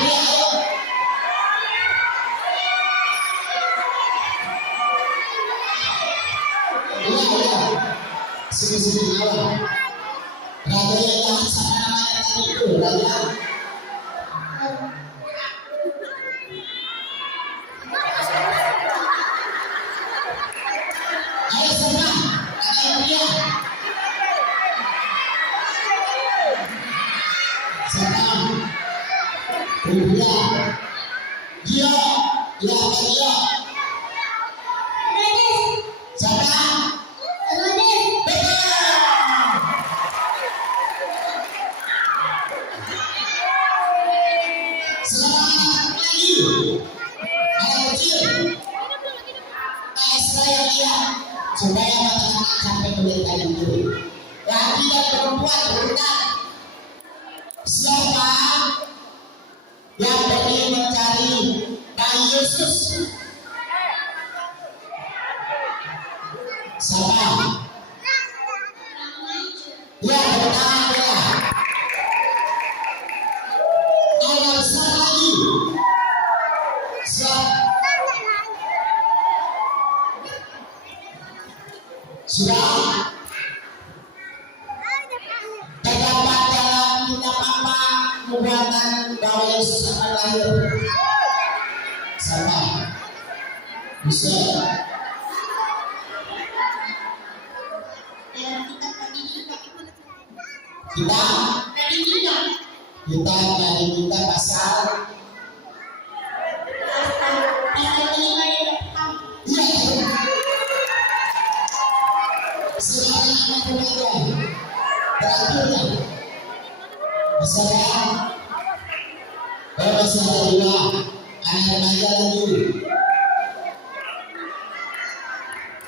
dia, ayo. Iya. Sini ayo. Raja yang jahat sama namanya tadi itu, Raja. Ayo semua, ayo dia. Sekarang, dia, dia, dia. Sekarang, sekarang lagi, ayo kecil. Saya lihat supaya matanya sampai kelihatan dulu. Laki dan perempuan berenang. Siapa yang pergi mencari bayi Yesus? Siapa? Ya benar ya. Ada besar lagi. Sudah terdapat dalam kitab apa nubuatan bahwa Yesus akan lahir? Siapa? Bisa? Kita dari kita pasal terakhirnya masalah dua anak remaja lagi.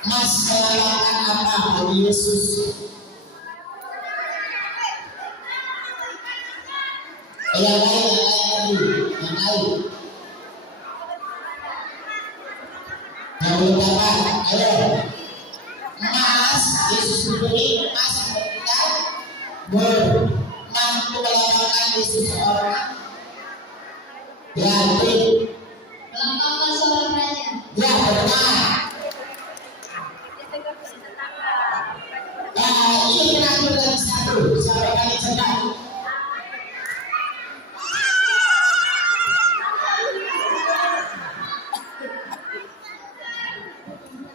Mas melakukan apa bagi Yesus? Yang lain. Yang belum dapat, ayo. Mas, Yesus diberi emas dan mampu melambangkan Yesus seorang. Ya, itu. Melambangkan seorang raja. Ya, benar. Ini terakhir dari satu sampai kali sedang.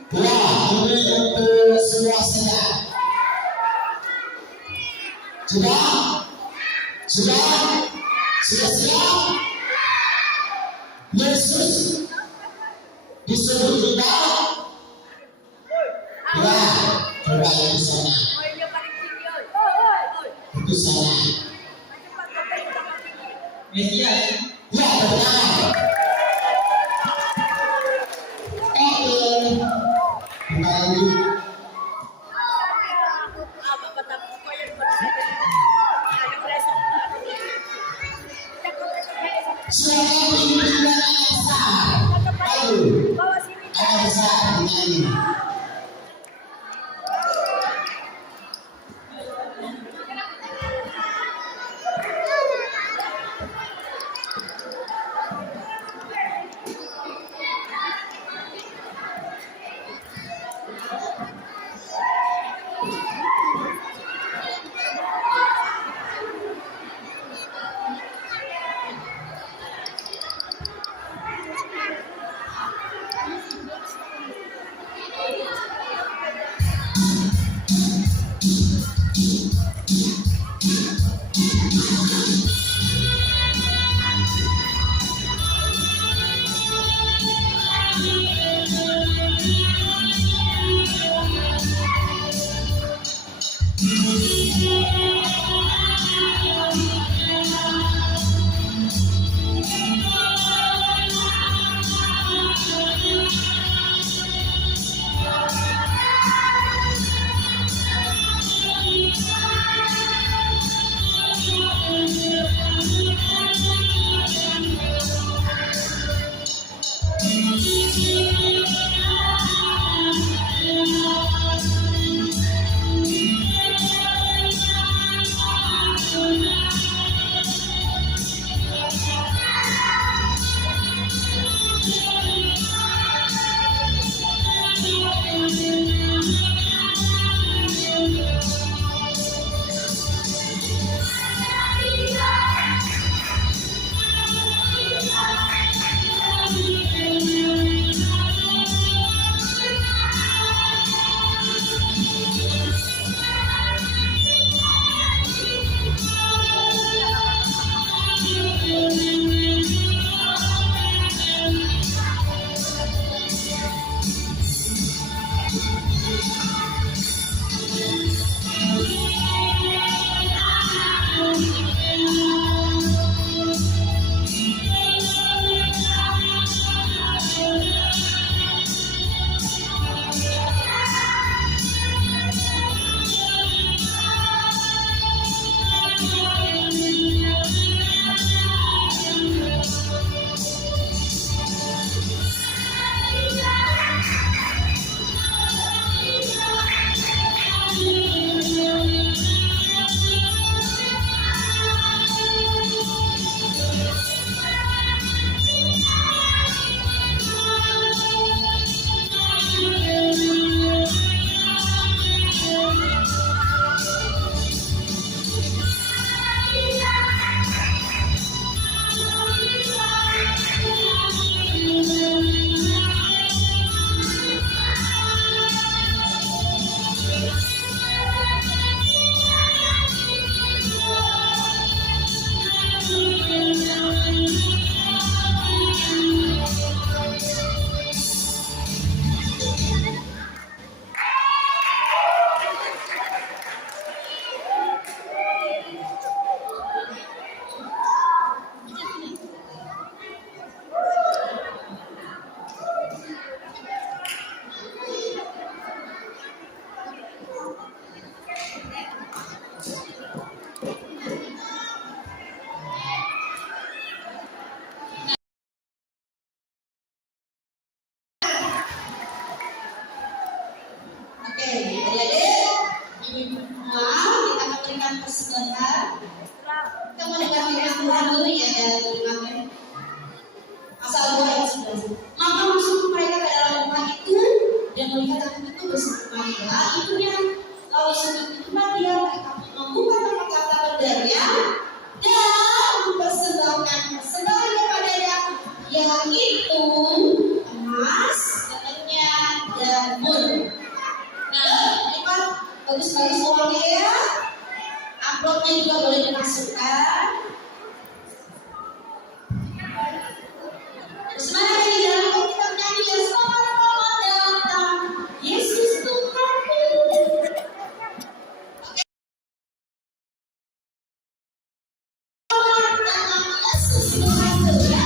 Ya, ini untuk semua sedang. Sudah siap. Yesus disebut juga. Ya, coba yang di sana. Itu sana. Mesias. Ya, benar. Kembali. Silakan pimpinan anak besar. Ayo, anak besar menyanyi. mendengar firman Tuhan dulu ya dari imannya. Pasal 2 ayat 11. Maka masuk mereka ke dalam rumah itu dan melihat aku itu bersama Maria, ibunya. Lalu sebelum dia mereka membuka tempat berdarnya dan mempersembahkan persembahan kepadanya, yaitu emas, minyak, dan mur. Nah, ini Pak, bagus-bagus uangnya ya. Amplopnya juga boleh dimasukkan. Semangat di dalam kau kita menyanyi ya, selamat datang Yesus Tuhanku. Selamat datang Yesus Tuhanku ya.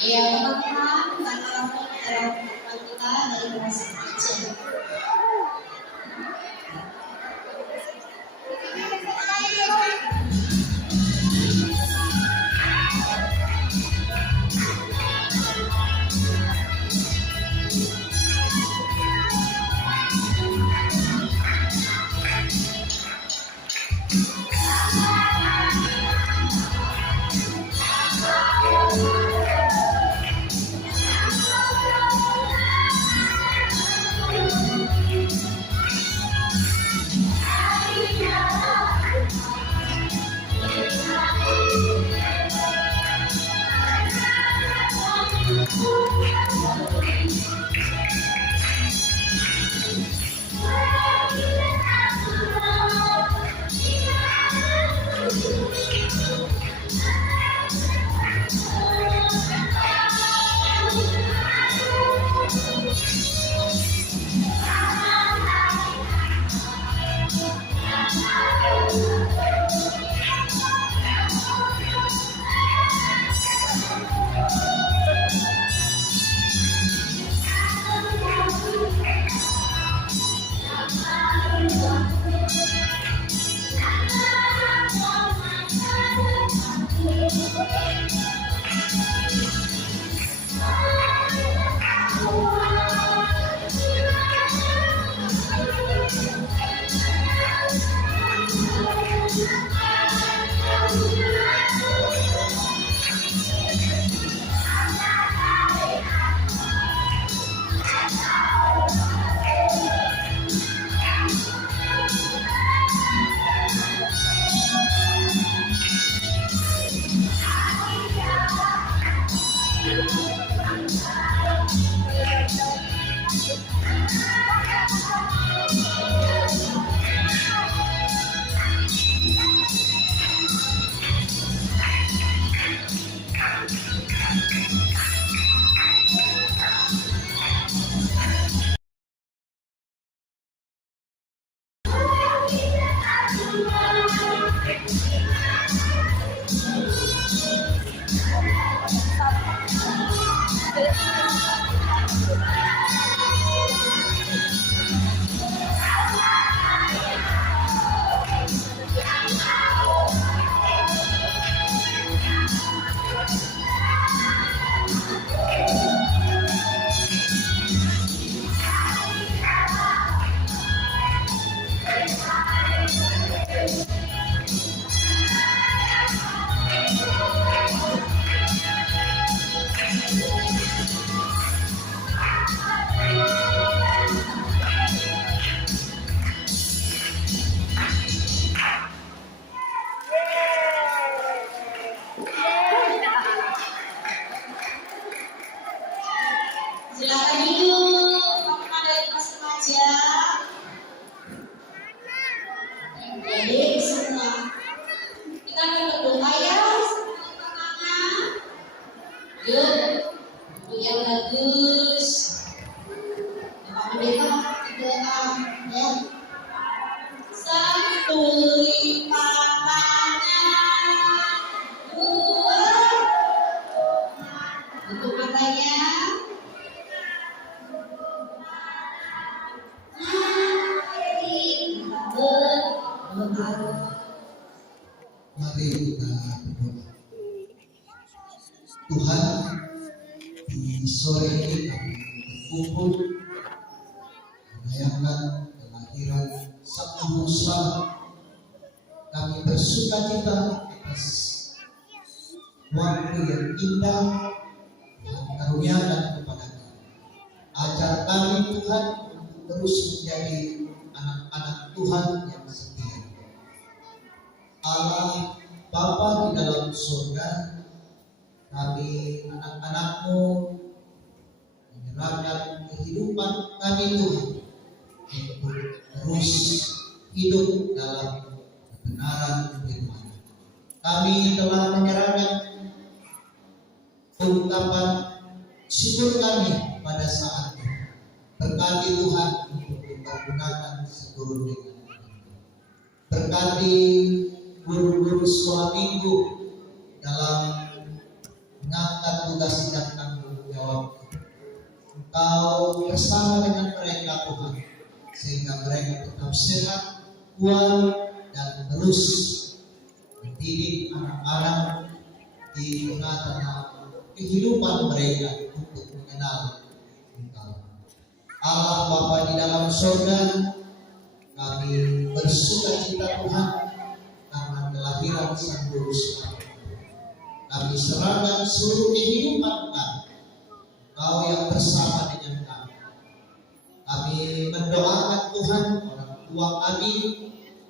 Ya teman-teman, kita langsung dalam kita dari bahasa Aceh. doa ya. Satu lipat tangan, dua tutup matanya. Mari kita berdoa. Tuhan, di sore ini kami berkumpul merayakan kelahiran Sang Guru Selamat. Kami bersuka cita atas waktu yang indah yang karuniakan kepada kami. Ajar kami Tuhan untuk terus menjadi anak-anak Tuhan yang setia. Allah Bapa di dalam surga, kami anak-anak-Mu menyerahkan kehidupan kami Tuhan untuk terus hidup dalam kebenaran firman. Kami telah menyerahkan ungkapan syukur kami pada saat ini. Berkati Tuhan untuk dipergunakan seluruh dengan berkati guru-guru sekolah minggu dalam mengangkat tugas dan tanggung jawab. Engkau bersama dengan mereka Tuhan, sehingga mereka tetap sehat, kuat, dan terus mendidik anak-anak di tengah-tengah kehidupan mereka untuk mengenal Engkau. Allah Bapa di dalam surga, kami bersuka cita Tuhan karena kelahiran Sang Guru Selamat. Kami serahkan seluruh kehidupan kami, Engkau yang bersama dengan kami. Kami mendoakan Tuhan orang tua kami,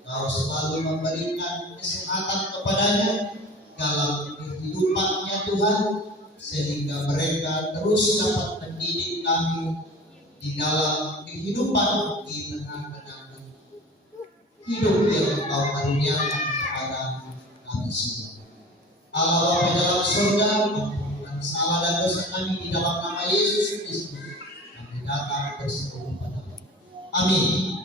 Engkau selalu memberikan kesehatan kepadanya dalam kehidupannya Tuhan, sehingga mereka terus dapat mendidik kami di dalam kehidupan di tengah-tengah hidup yang Engkau karuniakan kepada kami semua. Allah Bapa dalam surga, ampunkan salah dan dosa kami di dalam nama Yesus Kristus. Kami datang berseru padamu. Amin.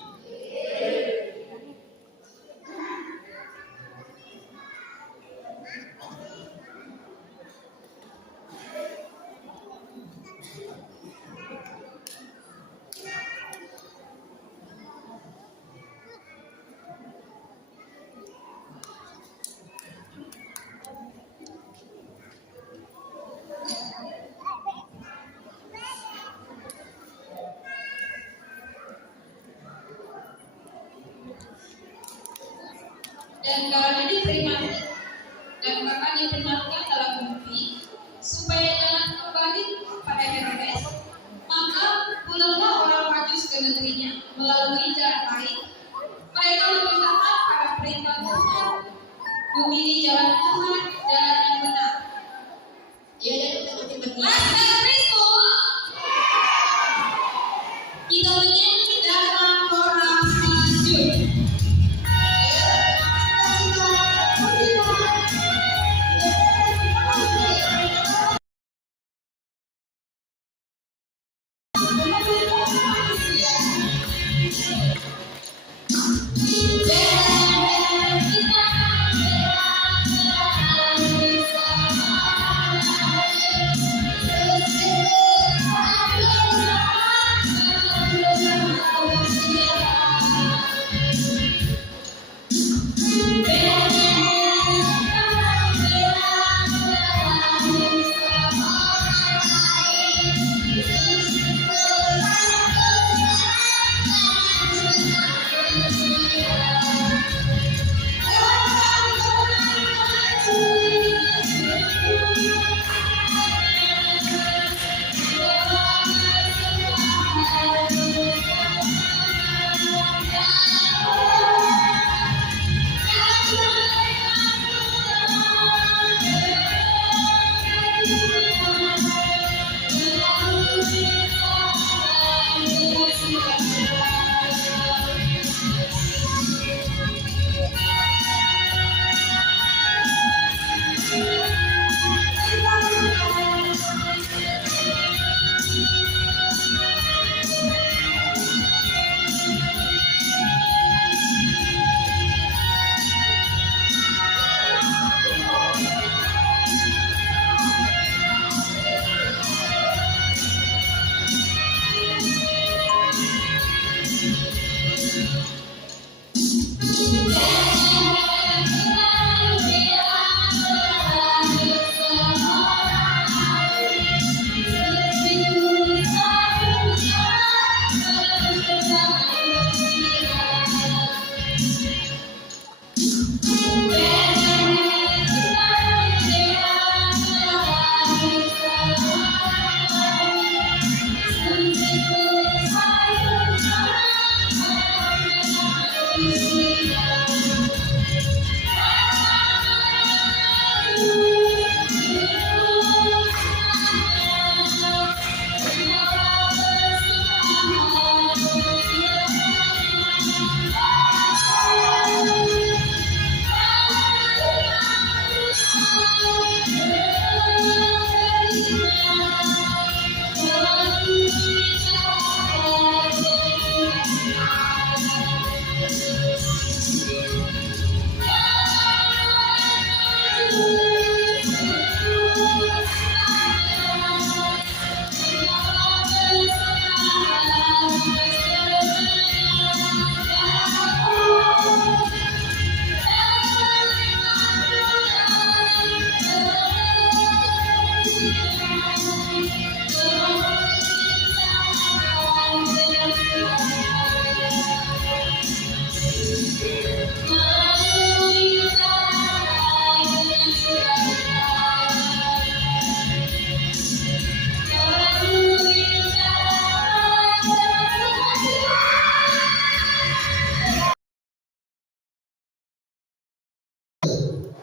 Dan karena diperingatkan dalam mimpi supaya jangan kembali pada Herodes, maka pulanglah orang Majus ke negerinya melalui jalan lain. Mereka memberitakan pada perintah Tuhan, memilih jalan Tuhan, jalan yang benar. Ya, dan kita Laskar Kristus, kita menyanyi dalam orang Majus.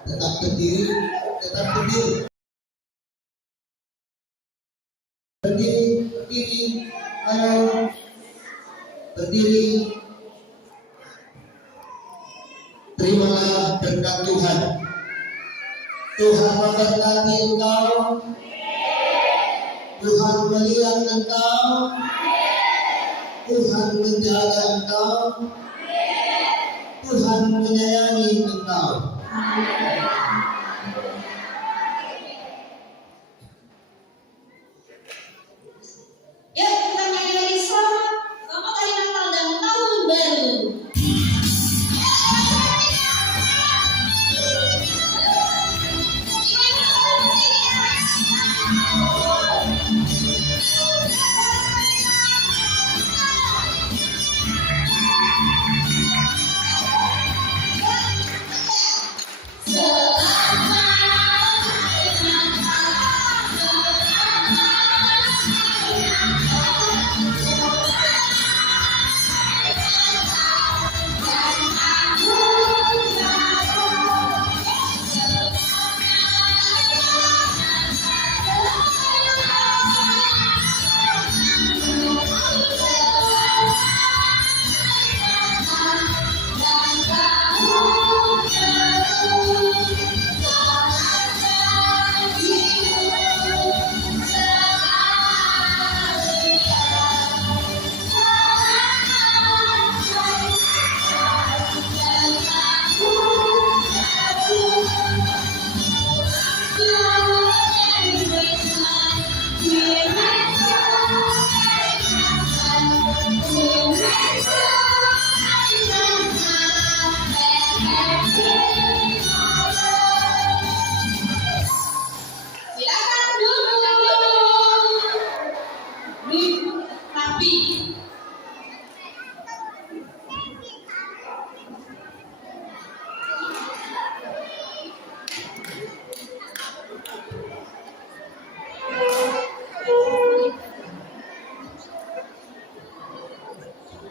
Tetap berdiri, tetap berdiri. Berdiri, berdiri, ayo berdiri. Terimalah berkat Tuhan. Tuhan memberkati engkau. Tuhan melihat engkau. Tuhan menjaga engkau. Tuhan menyayangi engkau. Ya, kita nyanyi lagi selamat hari Natal dan Tahun Baru.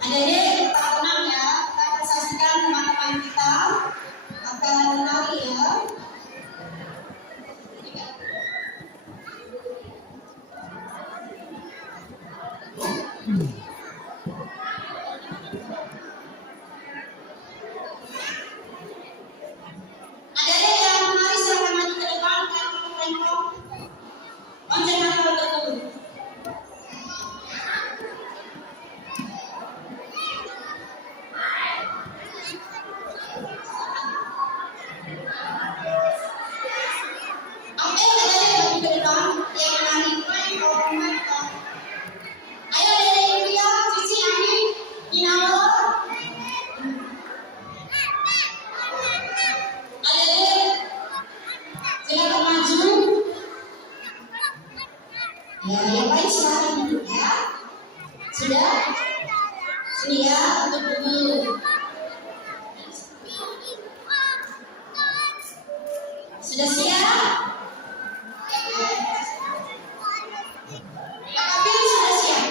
Adik-adik, tetap tenang ya. Kita akan saksikan teman-teman kita akan menari ya. Adik-adik yang menari silakan maju ke depan, kelempong. Loncat kalau bertemu. Ini ya untuk dulu. Sudah siap? Kakak Fili sudah siap?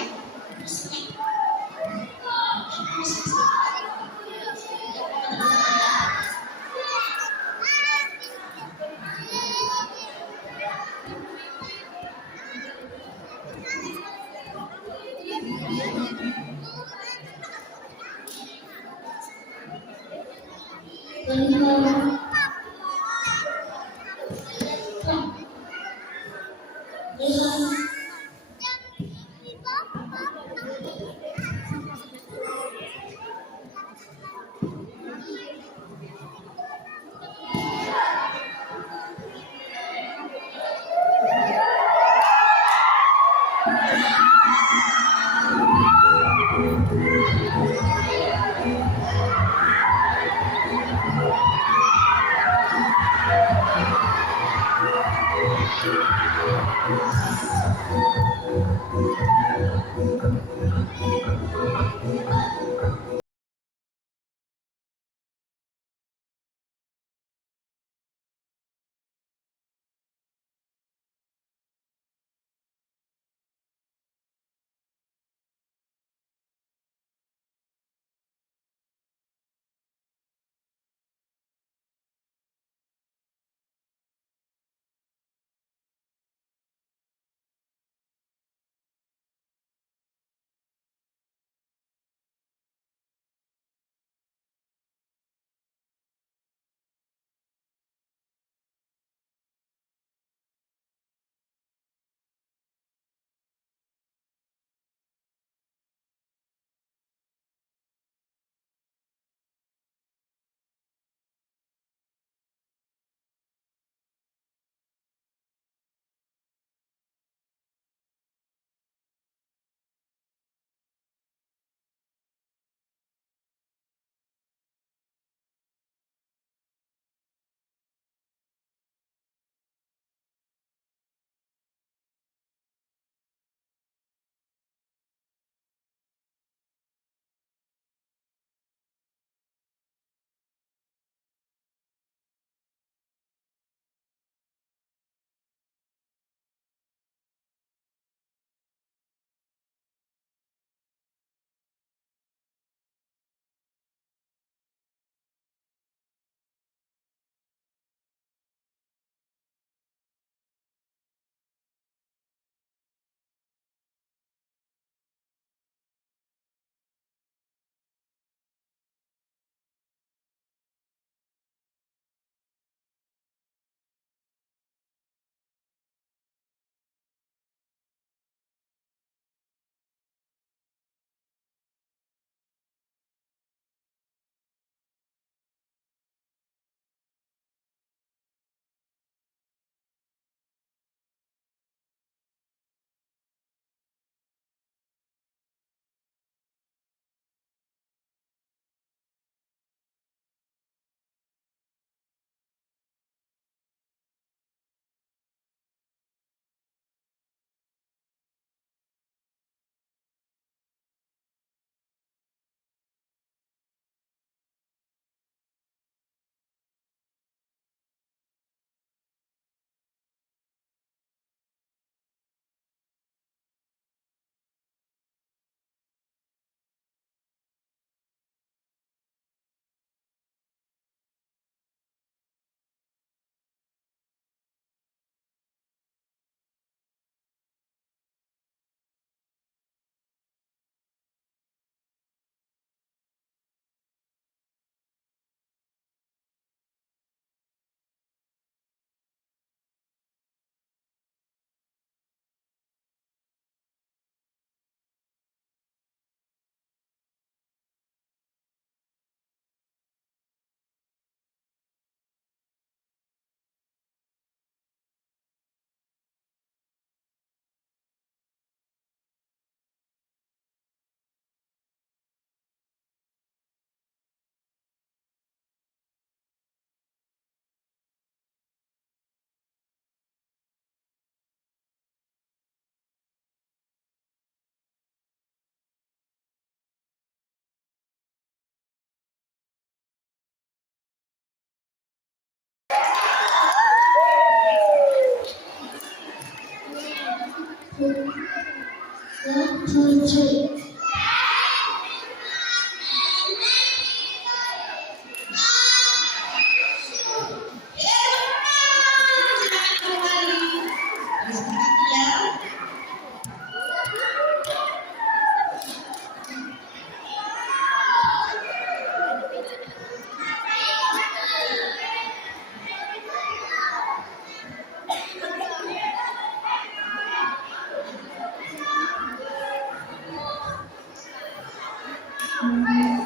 Setuju.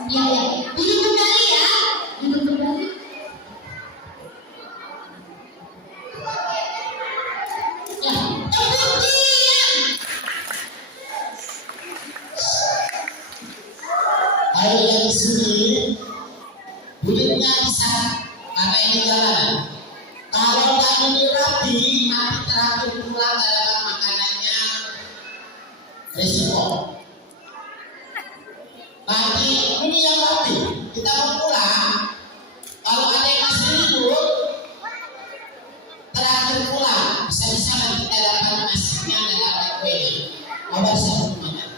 Ya, ya. Duduk kembali ya. Duduk kembali. Ya. Tepuk tangan. Ayo yang di sini duduknya bisa karena ini jalanan. Kalau nggak ini rapi, nanti terakhir pulang dalam makanannya resiko. Nanti ini yang rapi, kita mau pulang. Kalau ada yang masih ribut, terakhir pulang bisa-bisa nanti kita dapat nasinya dan dapat kuenya. Kabar satu makan.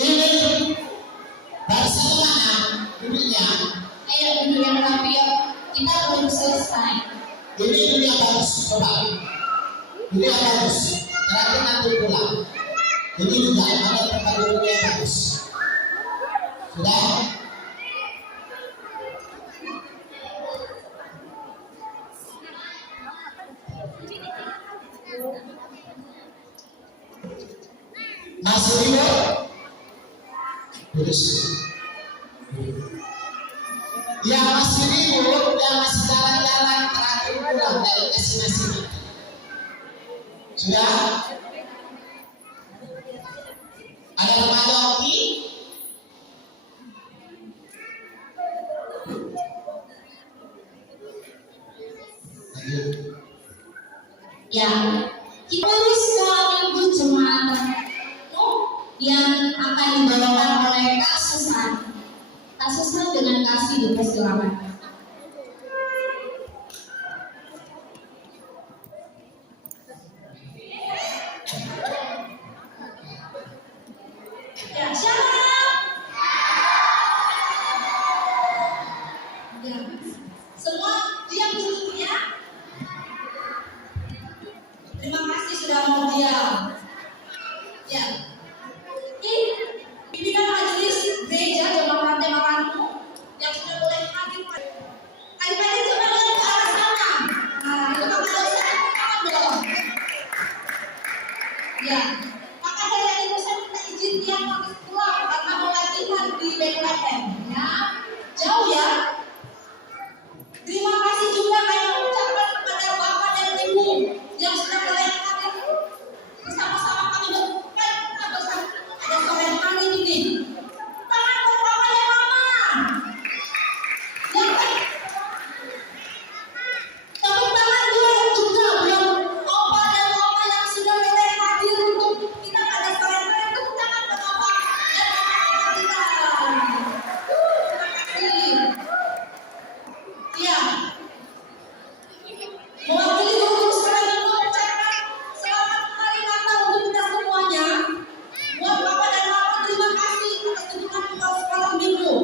Ini bahasa mana dulunya? Ayo duduk yang rapi ya. Kita belum selesai. Ini dulu yang bagus, coba. Ini yang bagus. Terakhir nanti pulang. Ini juga ada tempat duduk yang bagus. Sudah? Masih ribut? Duduk sini. Yang masih ribut, yang masih jalan-jalan terakhir pulang dari masing-masing. Sudah? Ada remaja oke? Ya, kita tulis sekolah minggu jemaat yang akan dibawakan oleh Kak Susan. Kak Susan dengan kasih dipersilakan. Ya, syarat. Ya, semua diam dulu ya. Terima kasih sudah mau diam. Ya. Ini pimpinan majelis gereja Jemaat Maranatha yang sudah boleh hadir. Adik-adik coba lihat ke arah sana. Nah, itu kalau ada tangan dong. Ya. Maka saya ini saya minta izin dia harus pulang karena mau latihan di Bethlehem. Ya. Jauh ya. Terima kasih juga kami ucapkan kepada Bapak dan Ibu yang sudah boleh hadir bersama-sama kami berbuka bersama ada sore hari ini. Tangan buat Papa dan Mama. Yang tepuk tangan juga buat Opa dan Oma yang sudah boleh hadir untuk kita pada sore hari. Tepuk tangan buat Opa dan Mama kita. Terima kasih. Ya. Mewakili guru sekalian mengucapkan selamat hari Natal untuk kita semuanya. Buat Bapak dan Mama terima kasih atas dukungan untuk sekolah minggu.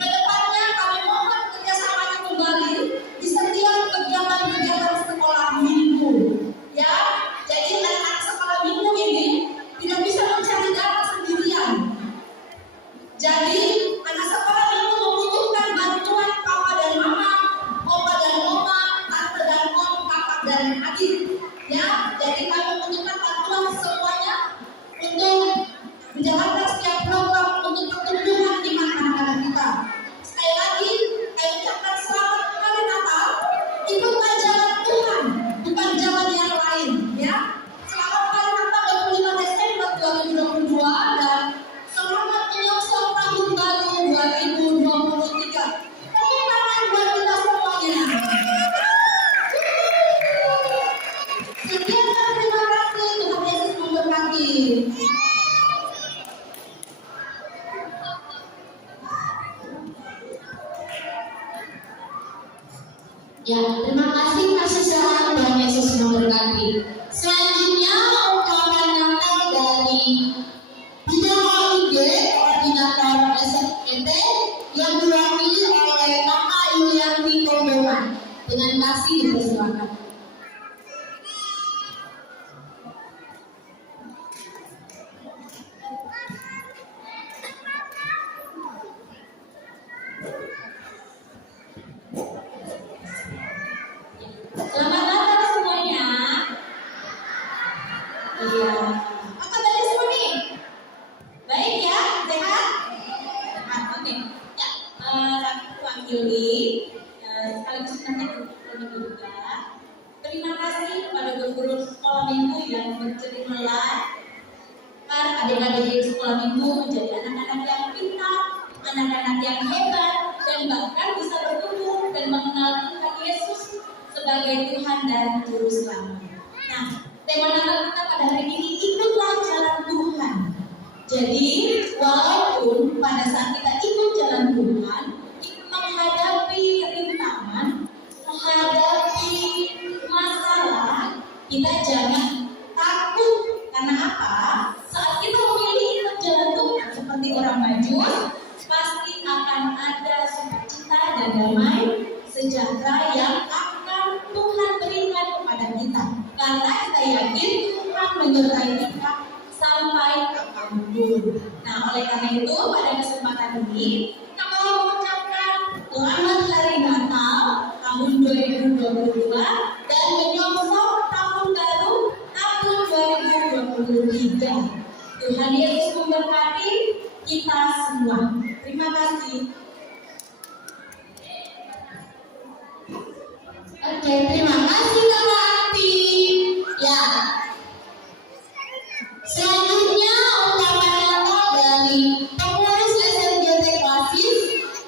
Kedepannya kami mohon kerjasamanya kembali di setiap kegiatan-kegiatan sekolah minggu. Ya, jadi anak-anak sekolah minggu ini tidak bisa mencari data sendirian. Jadi anak sekolah minggu membutuhkan bantuan Papa dan Mama, Opa dan Oma, Tante dan Om, kakak dan adik. Ya, jadi kami membutuhkan bantuan semuanya untuk menjalankan setiap program untuk pertumbuhan iman anak-anak kita. Sekali lagi, saya ucapkan selamat hari Natal. Ikutlah jalan Tuhan, bukan jalan yang lain. Ya, selamat hari Natal 25 Desember 2022 dan selamat menyongsong tahun baru 2023. Tepuk tangan buat kita semuanya. Sekian dan terima kasih. Tuhan Yesus memberkati. Ya, terima kasih Kak Susan. Tuhan Yesus memberkati. Selanjutnya kasih, dipersilakan. Selamat datang semuanya. Iya. Apa kabarnya semua nih? Baik ya, sehat? Sehat, oke. Ya, aku mewakili sekaligus nanti juga. Terima kasih kepada guru-guru sekolah minggu yang berjerih melat. Adik-adik di sekolah minggu menjadi anak-anak yang pintar, anak-anak yang hebat, dan bahkan bisa bertumbuh dan mengenal Tuhan Yesus sebagai Tuhan dan Juru Selamat. Nah, tema Natal kita pada hari ini, ikutlah jalan Tuhan. Jadi, walaupun pada saat kita ikut jalan Tuhan, menghadapi rintangan, menghadapi masalah, kita jangan takut. Karena apa? Saat kita memilih ikut jalan Tuhan seperti orang Majus, pasti akan ada sukacita dan damai sejahtera yang akan Tuhan berikan kepada kita. Karena kita yakin Tuhan menyertai kita sampai kapanpun. Nah, oleh karena itu pada kesempatan ini kita mau mengucapkan selamat hari Natal tahun 2022 dan menyongsong tahun baru tahun 2023. Tuhan Yesus memberkati kita semua. Terima kasih. Oke, terima kasih Kakak Ati. Ya. Selanjutnya ucapan Natal dari pengurus SMGT Klasis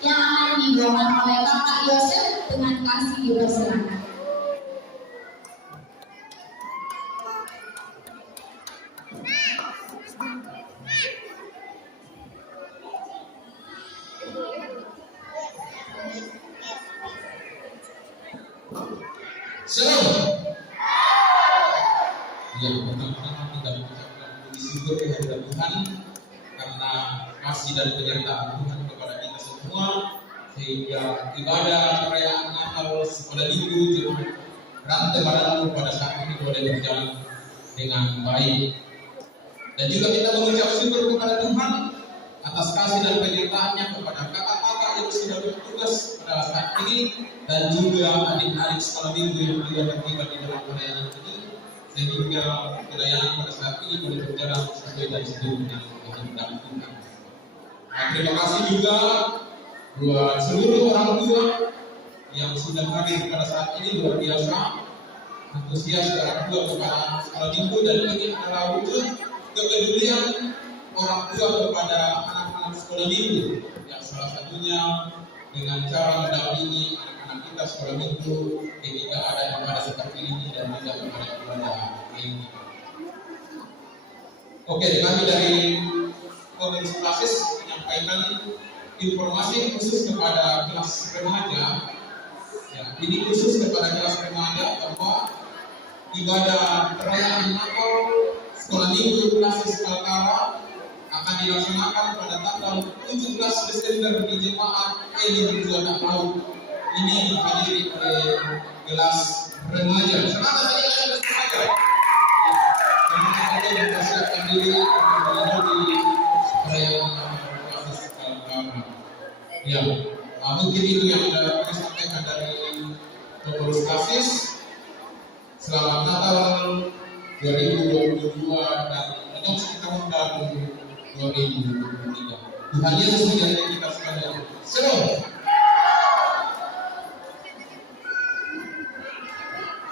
yang akan dibawakan oleh Kakak Yosef dengan kasih dipersilakan. Shalom. Ya, pertama-tama kita mengucapkan puji syukur kehadirat Tuhan karena kasih dan penyertaan Tuhan kepada kita semua, sehingga ibadah perayaan Natal sekolah minggu Jumat rantai baru pada saat ini boleh berjalan dengan baik. Dan juga kita mengucap syukur kepada Tuhan atas kasih dan penyertaannya kepada kakak-kakak yang sudah bertugas pada saat ini, dan juga adik-adik sekolah minggu yang juga terlibat di dalam pelayanan ini, sehingga pelayanan pada saat ini boleh berjalan sesuai dan sebelumnya kehendak Tuhan. Nah, terima kasih juga buat seluruh orang tua yang sudah hadir pada saat ini, luar biasa antusias orang tua kepada sekolah minggu, dan ini adalah wujud kepedulian orang tua kepada anak-anak sekolah minggu, yang salah satunya dengan cara mendampingi anak-anak kita sekolah minggu ketika ada ibadah seperti ini dan juga kepada ibadah ini. Oke, kami dari pengurus klasis menyampaikan informasi khusus kepada kelas remaja. Ya, ini khusus kepada kelas remaja bahwa ibadah perayaan Natal sekolah minggu klasis Kaltara akan dilaksanakan pada tanggal 17 Desember di Jemaat Elim Juanda Laut. Ini dihadiri oleh kelas remaja. Selamat adik-adik remaja. Terima kasih yang persiapkan diri untuk menghadiri perayaan klasis Kaltara. Ya, mungkin itu yang kami sampaikan dari pengurus klasis. Selamat Natal 2022 dan menyongsong tahun baru 2023. Tuhan Yesus menjadi kita sekalian. Shalom.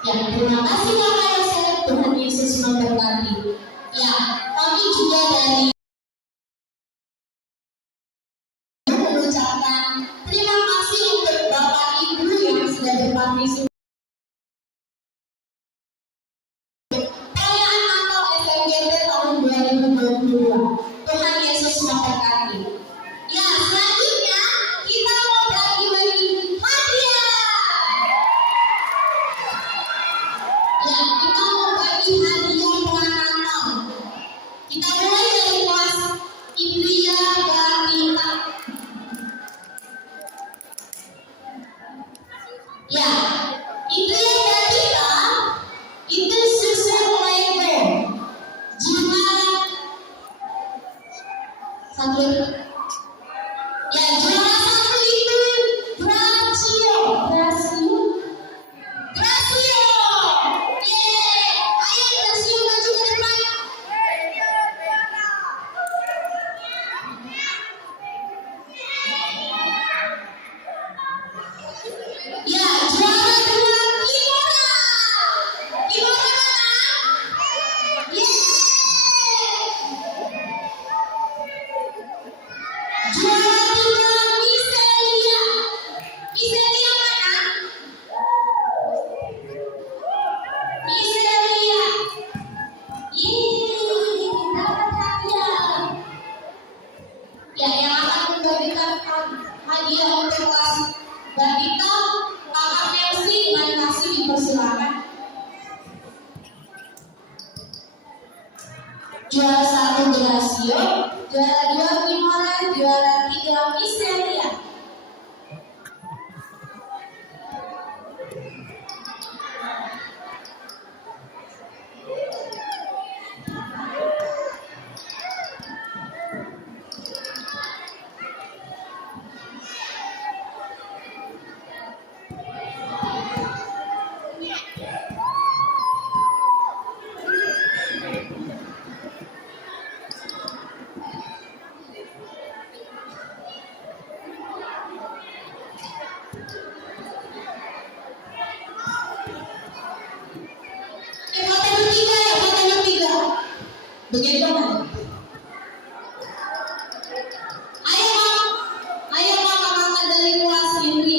Ya, terima kasih Kakak Yosef. Tuhan Yesus memberkati. Ya, kami juga dari mengucapkan terima kasih untuk Bapak Ibu yang sudah berpartisipasi perayaan Natal SMGT tahun 2022. Tuhan Yesus memberkati. Ya, selanjutnya kita mau bagi-bagi hadiah. Ya, kita mau bagi hadiah buat Natal. Kita mulai dari kelas Indria Batita. Ya, Indria Satu. Ya, juara satu itu Gracio. Gracio. Gracio. Yeay. Ayo Gracio maju ke depan. Ya, juara kedua Kimora. Kimora mana? Yeay. Juara tiga Miselia. Miselia mana? Miselia. Yeay, dapat hadiah. Ya, yang akan membagikan hadiah untuk kelas Babita, Kakak Mercy dengan kasih dipersilakan. Juara satu Gracio, juara dua Kimora, juara tiga Miselia. Foto bertiga ya, foto bertiga. Begitu kan? Ayo kakak dari kelas ini.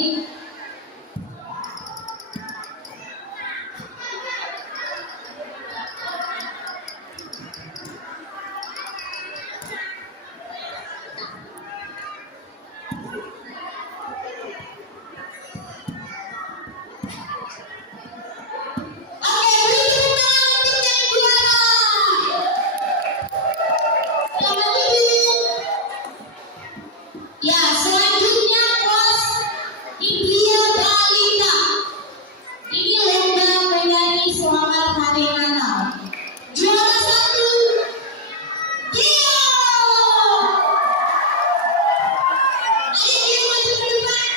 Oke, beri tepuk tangan untuk yang juara. Selamat duduk. Ya, selanjutnya kelas India Balita. Ini lomba menyanyi selamat hari Natal. Juara satu, Gio. Ayo Gio maju ke depan.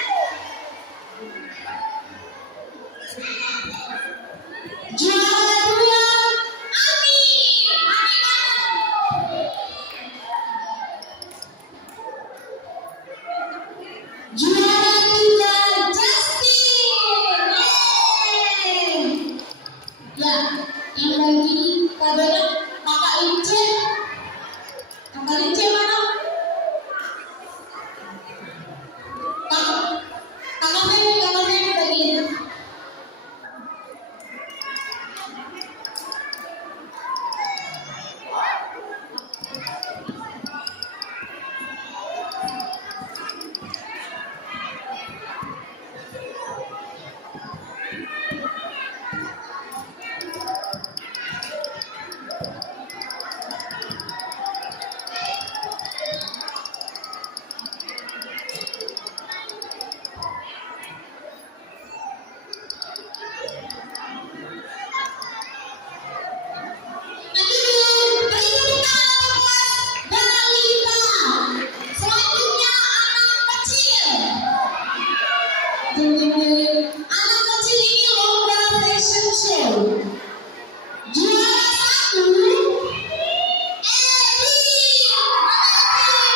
Juara dua, Ami. Ami mana? Juara tiga, Justin. Yeay. Ya, yang lagi kabarnya Kakak Lince. Kakak Lince mana? Kakak Femi bagian. Anak kecil ini lomba fashion show. Juara satu, Edi mana Edi?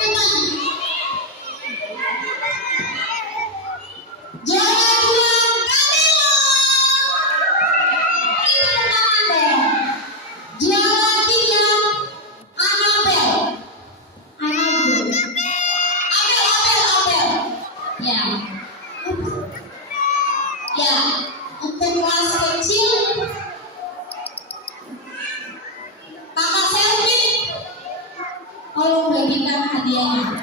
Depan. Juara dua, Camilo. Ini tepuk tangan dong. Juara tiga, Annabel. Abel. Ya. Ya, untuk kelas kecil Kakak Selvin tolong bagikan hadiahnya.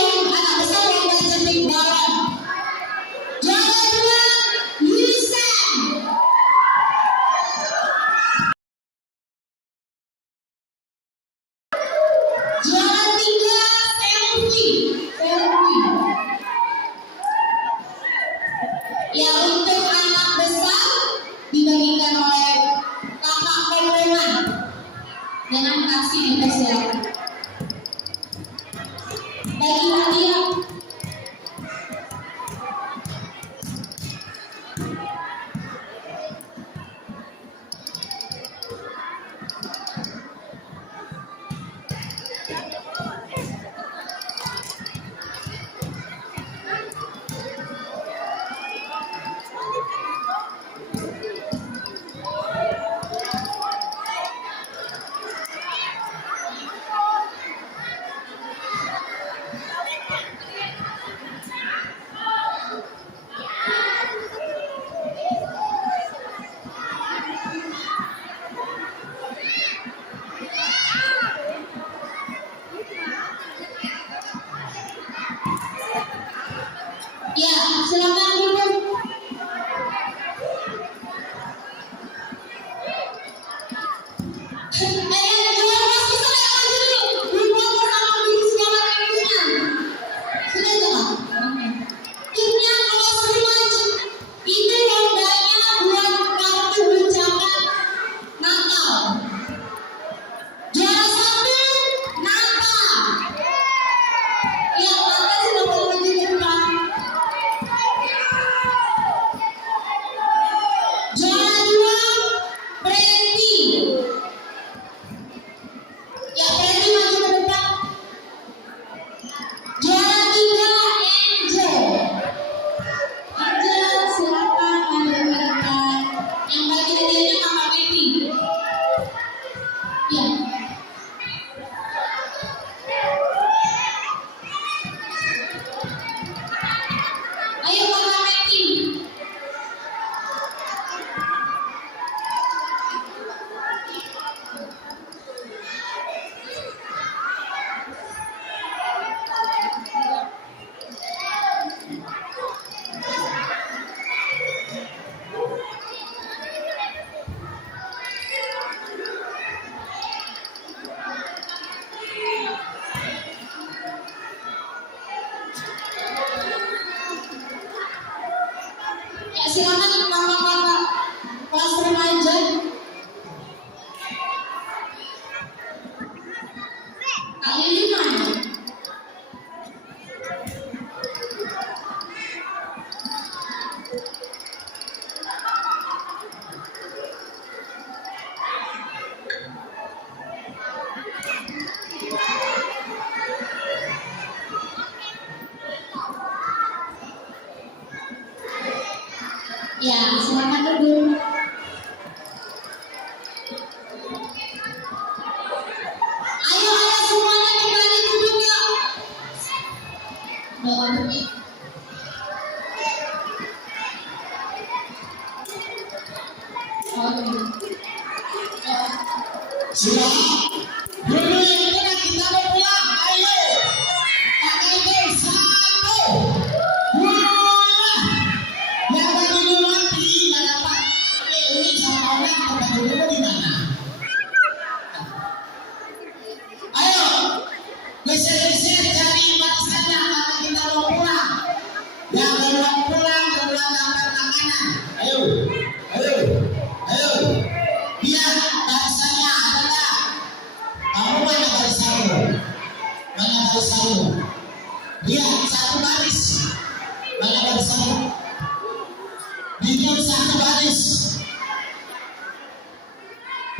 yang anak besar yang cantik banget. Juara 2 Yusan. Juara 3 Selfie. Ya, untuk anak besar dibagikan oleh kakak Kolongan dengan kasih dipersilakan. Bagi hadiah. Ya, silakan duduk. Juara masih sudah dulu. Berbuat bersama diri secara lingkungan. Sudah jelas. Timnya kelas 5 itu lombanya buat kartu ucapan Natal. Juara 1 Natal. Ya, Natal sudah berlanjut ke depan. Juara 2 Preti. Ya, Preti maju ke depan. Juara 3 Angel. Angel silakan maju ke depan. Yang bagi hadiahnya Kakak Preti. Ya. Ayo Kakak Preti. Ya, silakan kakak-kakak kelas remaja. Kak Lili mana? Ya, silakan duduk. Ayo semuanya kembali duduk ya. Sudah. Dulu yang kena kita mau pulang. Ayo. Pakai gol 1, 2. Yang berdua mati nggak dapat. Ini sama orang tempat dulu di mana? Ayo. Geser-geser cari barisannya karena kita mau pulang. Yang duluan pulang duluan dapat makanan. Ayo. Ayo. Ayo. Biar barisannya adalah kamu mana barisanmu? Mana barisanmu? Lihat satu baris. Mana barisanmu? Bikin satu baris.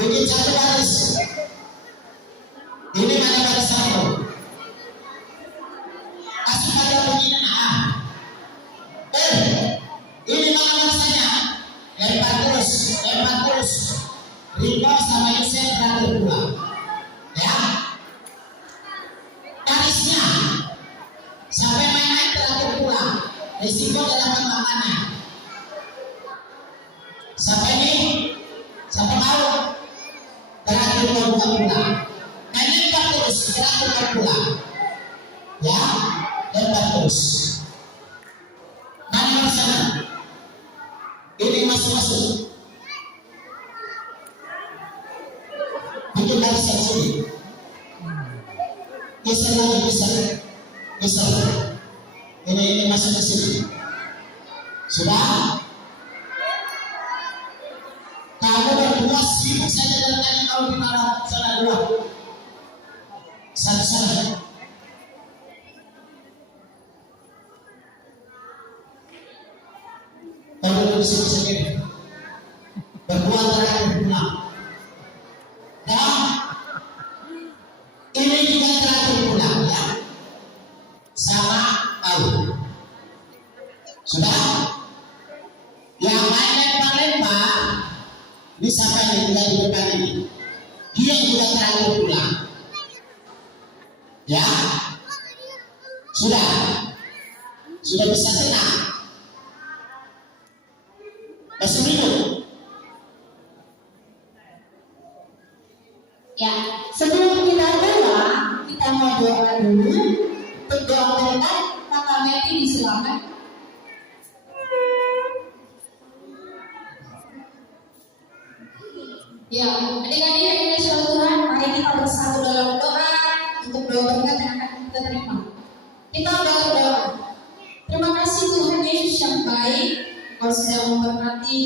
Bikin satu baris. Ini mana barisanmu? Kasih pada begini nah. Ini mana barisannya? Lempar terus, lempar terus. Ringo sama Yusuf terakhir pula. Ya. Barisnya sampai main terakhir pula. Risiko dalam makanan. Sampai ini, sampai tahu terakhir pula. Main terus terakhir pula. Ya. terus. Mana di sana? Ini masuk. Bikin barisan sini. Geser lagi, geser. Ini masuk ke sini. Sudah? Kamu berdua sibuk saja dari tadi kau di mana? Sana dua. Sana. Baru di sini sendiri. Berdua terakhir pulang. Dan ini juga terakhir pulang ya. Sama kau. Sudah? Yang main lempar ini sampai yang juga di depan ini. Dia juga terakhir pulang. Ya? Sudah bisa tenang. Masih minum. Ya, sebelum kita doa, kita mau doa dulu. Untuk doa berkat, Kakak Meti disilakan. Ya, adik-adik yang dikasihi Tuhan, mari kita bersatu dalam doa untuk doa berkat yang akan kita terima. Kita berdoa. Terima kasih Tuhan Yesus yang baik, Kau sudah memberkati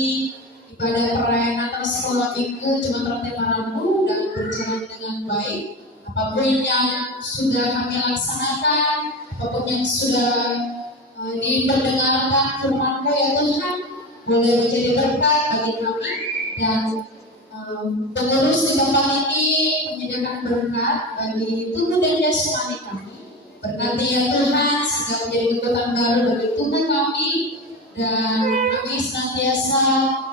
ibadah perayaan Natal sekolah minggu Jumat Ratemaranmu dan berjalan dengan baik. Apapun yang sudah kami laksanakan, apapun yang sudah diperdengarkan firman-Mu ya Tuhan, boleh menjadi berkat bagi kami dan pengurus di tempat ini menyediakan berkat bagi tubuh dan jasmani kami. Berkati ya Tuhan sehingga menjadi kekuatan baru bagi tubuh kami dan kami senantiasa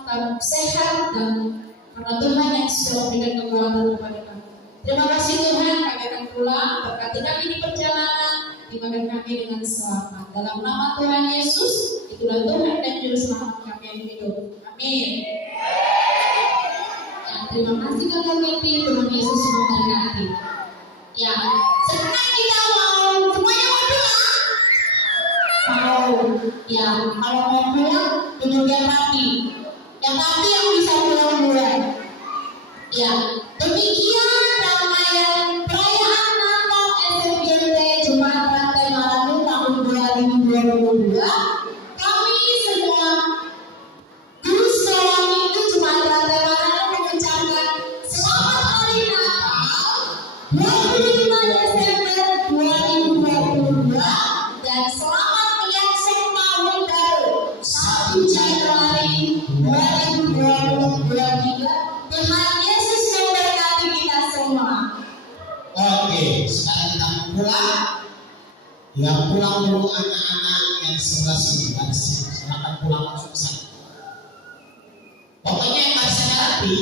tetap sehat dan karena Tuhan yang sudah memberikan kekuatan kepada kami. Terima kasih Tuhan, kami akan pulang. Berkati kami di perjalanan, dimana kami dengan selamat. Dalam nama Tuhan Yesus, itulah Tuhan dan Juru Selamat kami yang hidup. Amin. Terima kasih Kakak Meti, Tuhan Yesus memberkati. Ya, sekarang kita mau semuanya mau doa. Ya, kalau mau pulang duduk yang rapi. Yang rapi yang bisa pulang duluan. Ya, demikian rangkaian perayaan Natal SMGT Jumat Ratemaranmu tahun 2022. Kami semua guru sekolah minggu Jumat Ratemaranmu mengucapkan selamat hari Natal 25 Desember 2022 dan selamat menyaksikan tahun baru 1 Januari 2023. Tuhan Yesus memberkati kita semua. Oke, sekarang kita pulang. Ya pulang dulu anak-anak yang sebelah sini, silakan pulang langsung ke sana. Pokoknya yang barisannya rapi,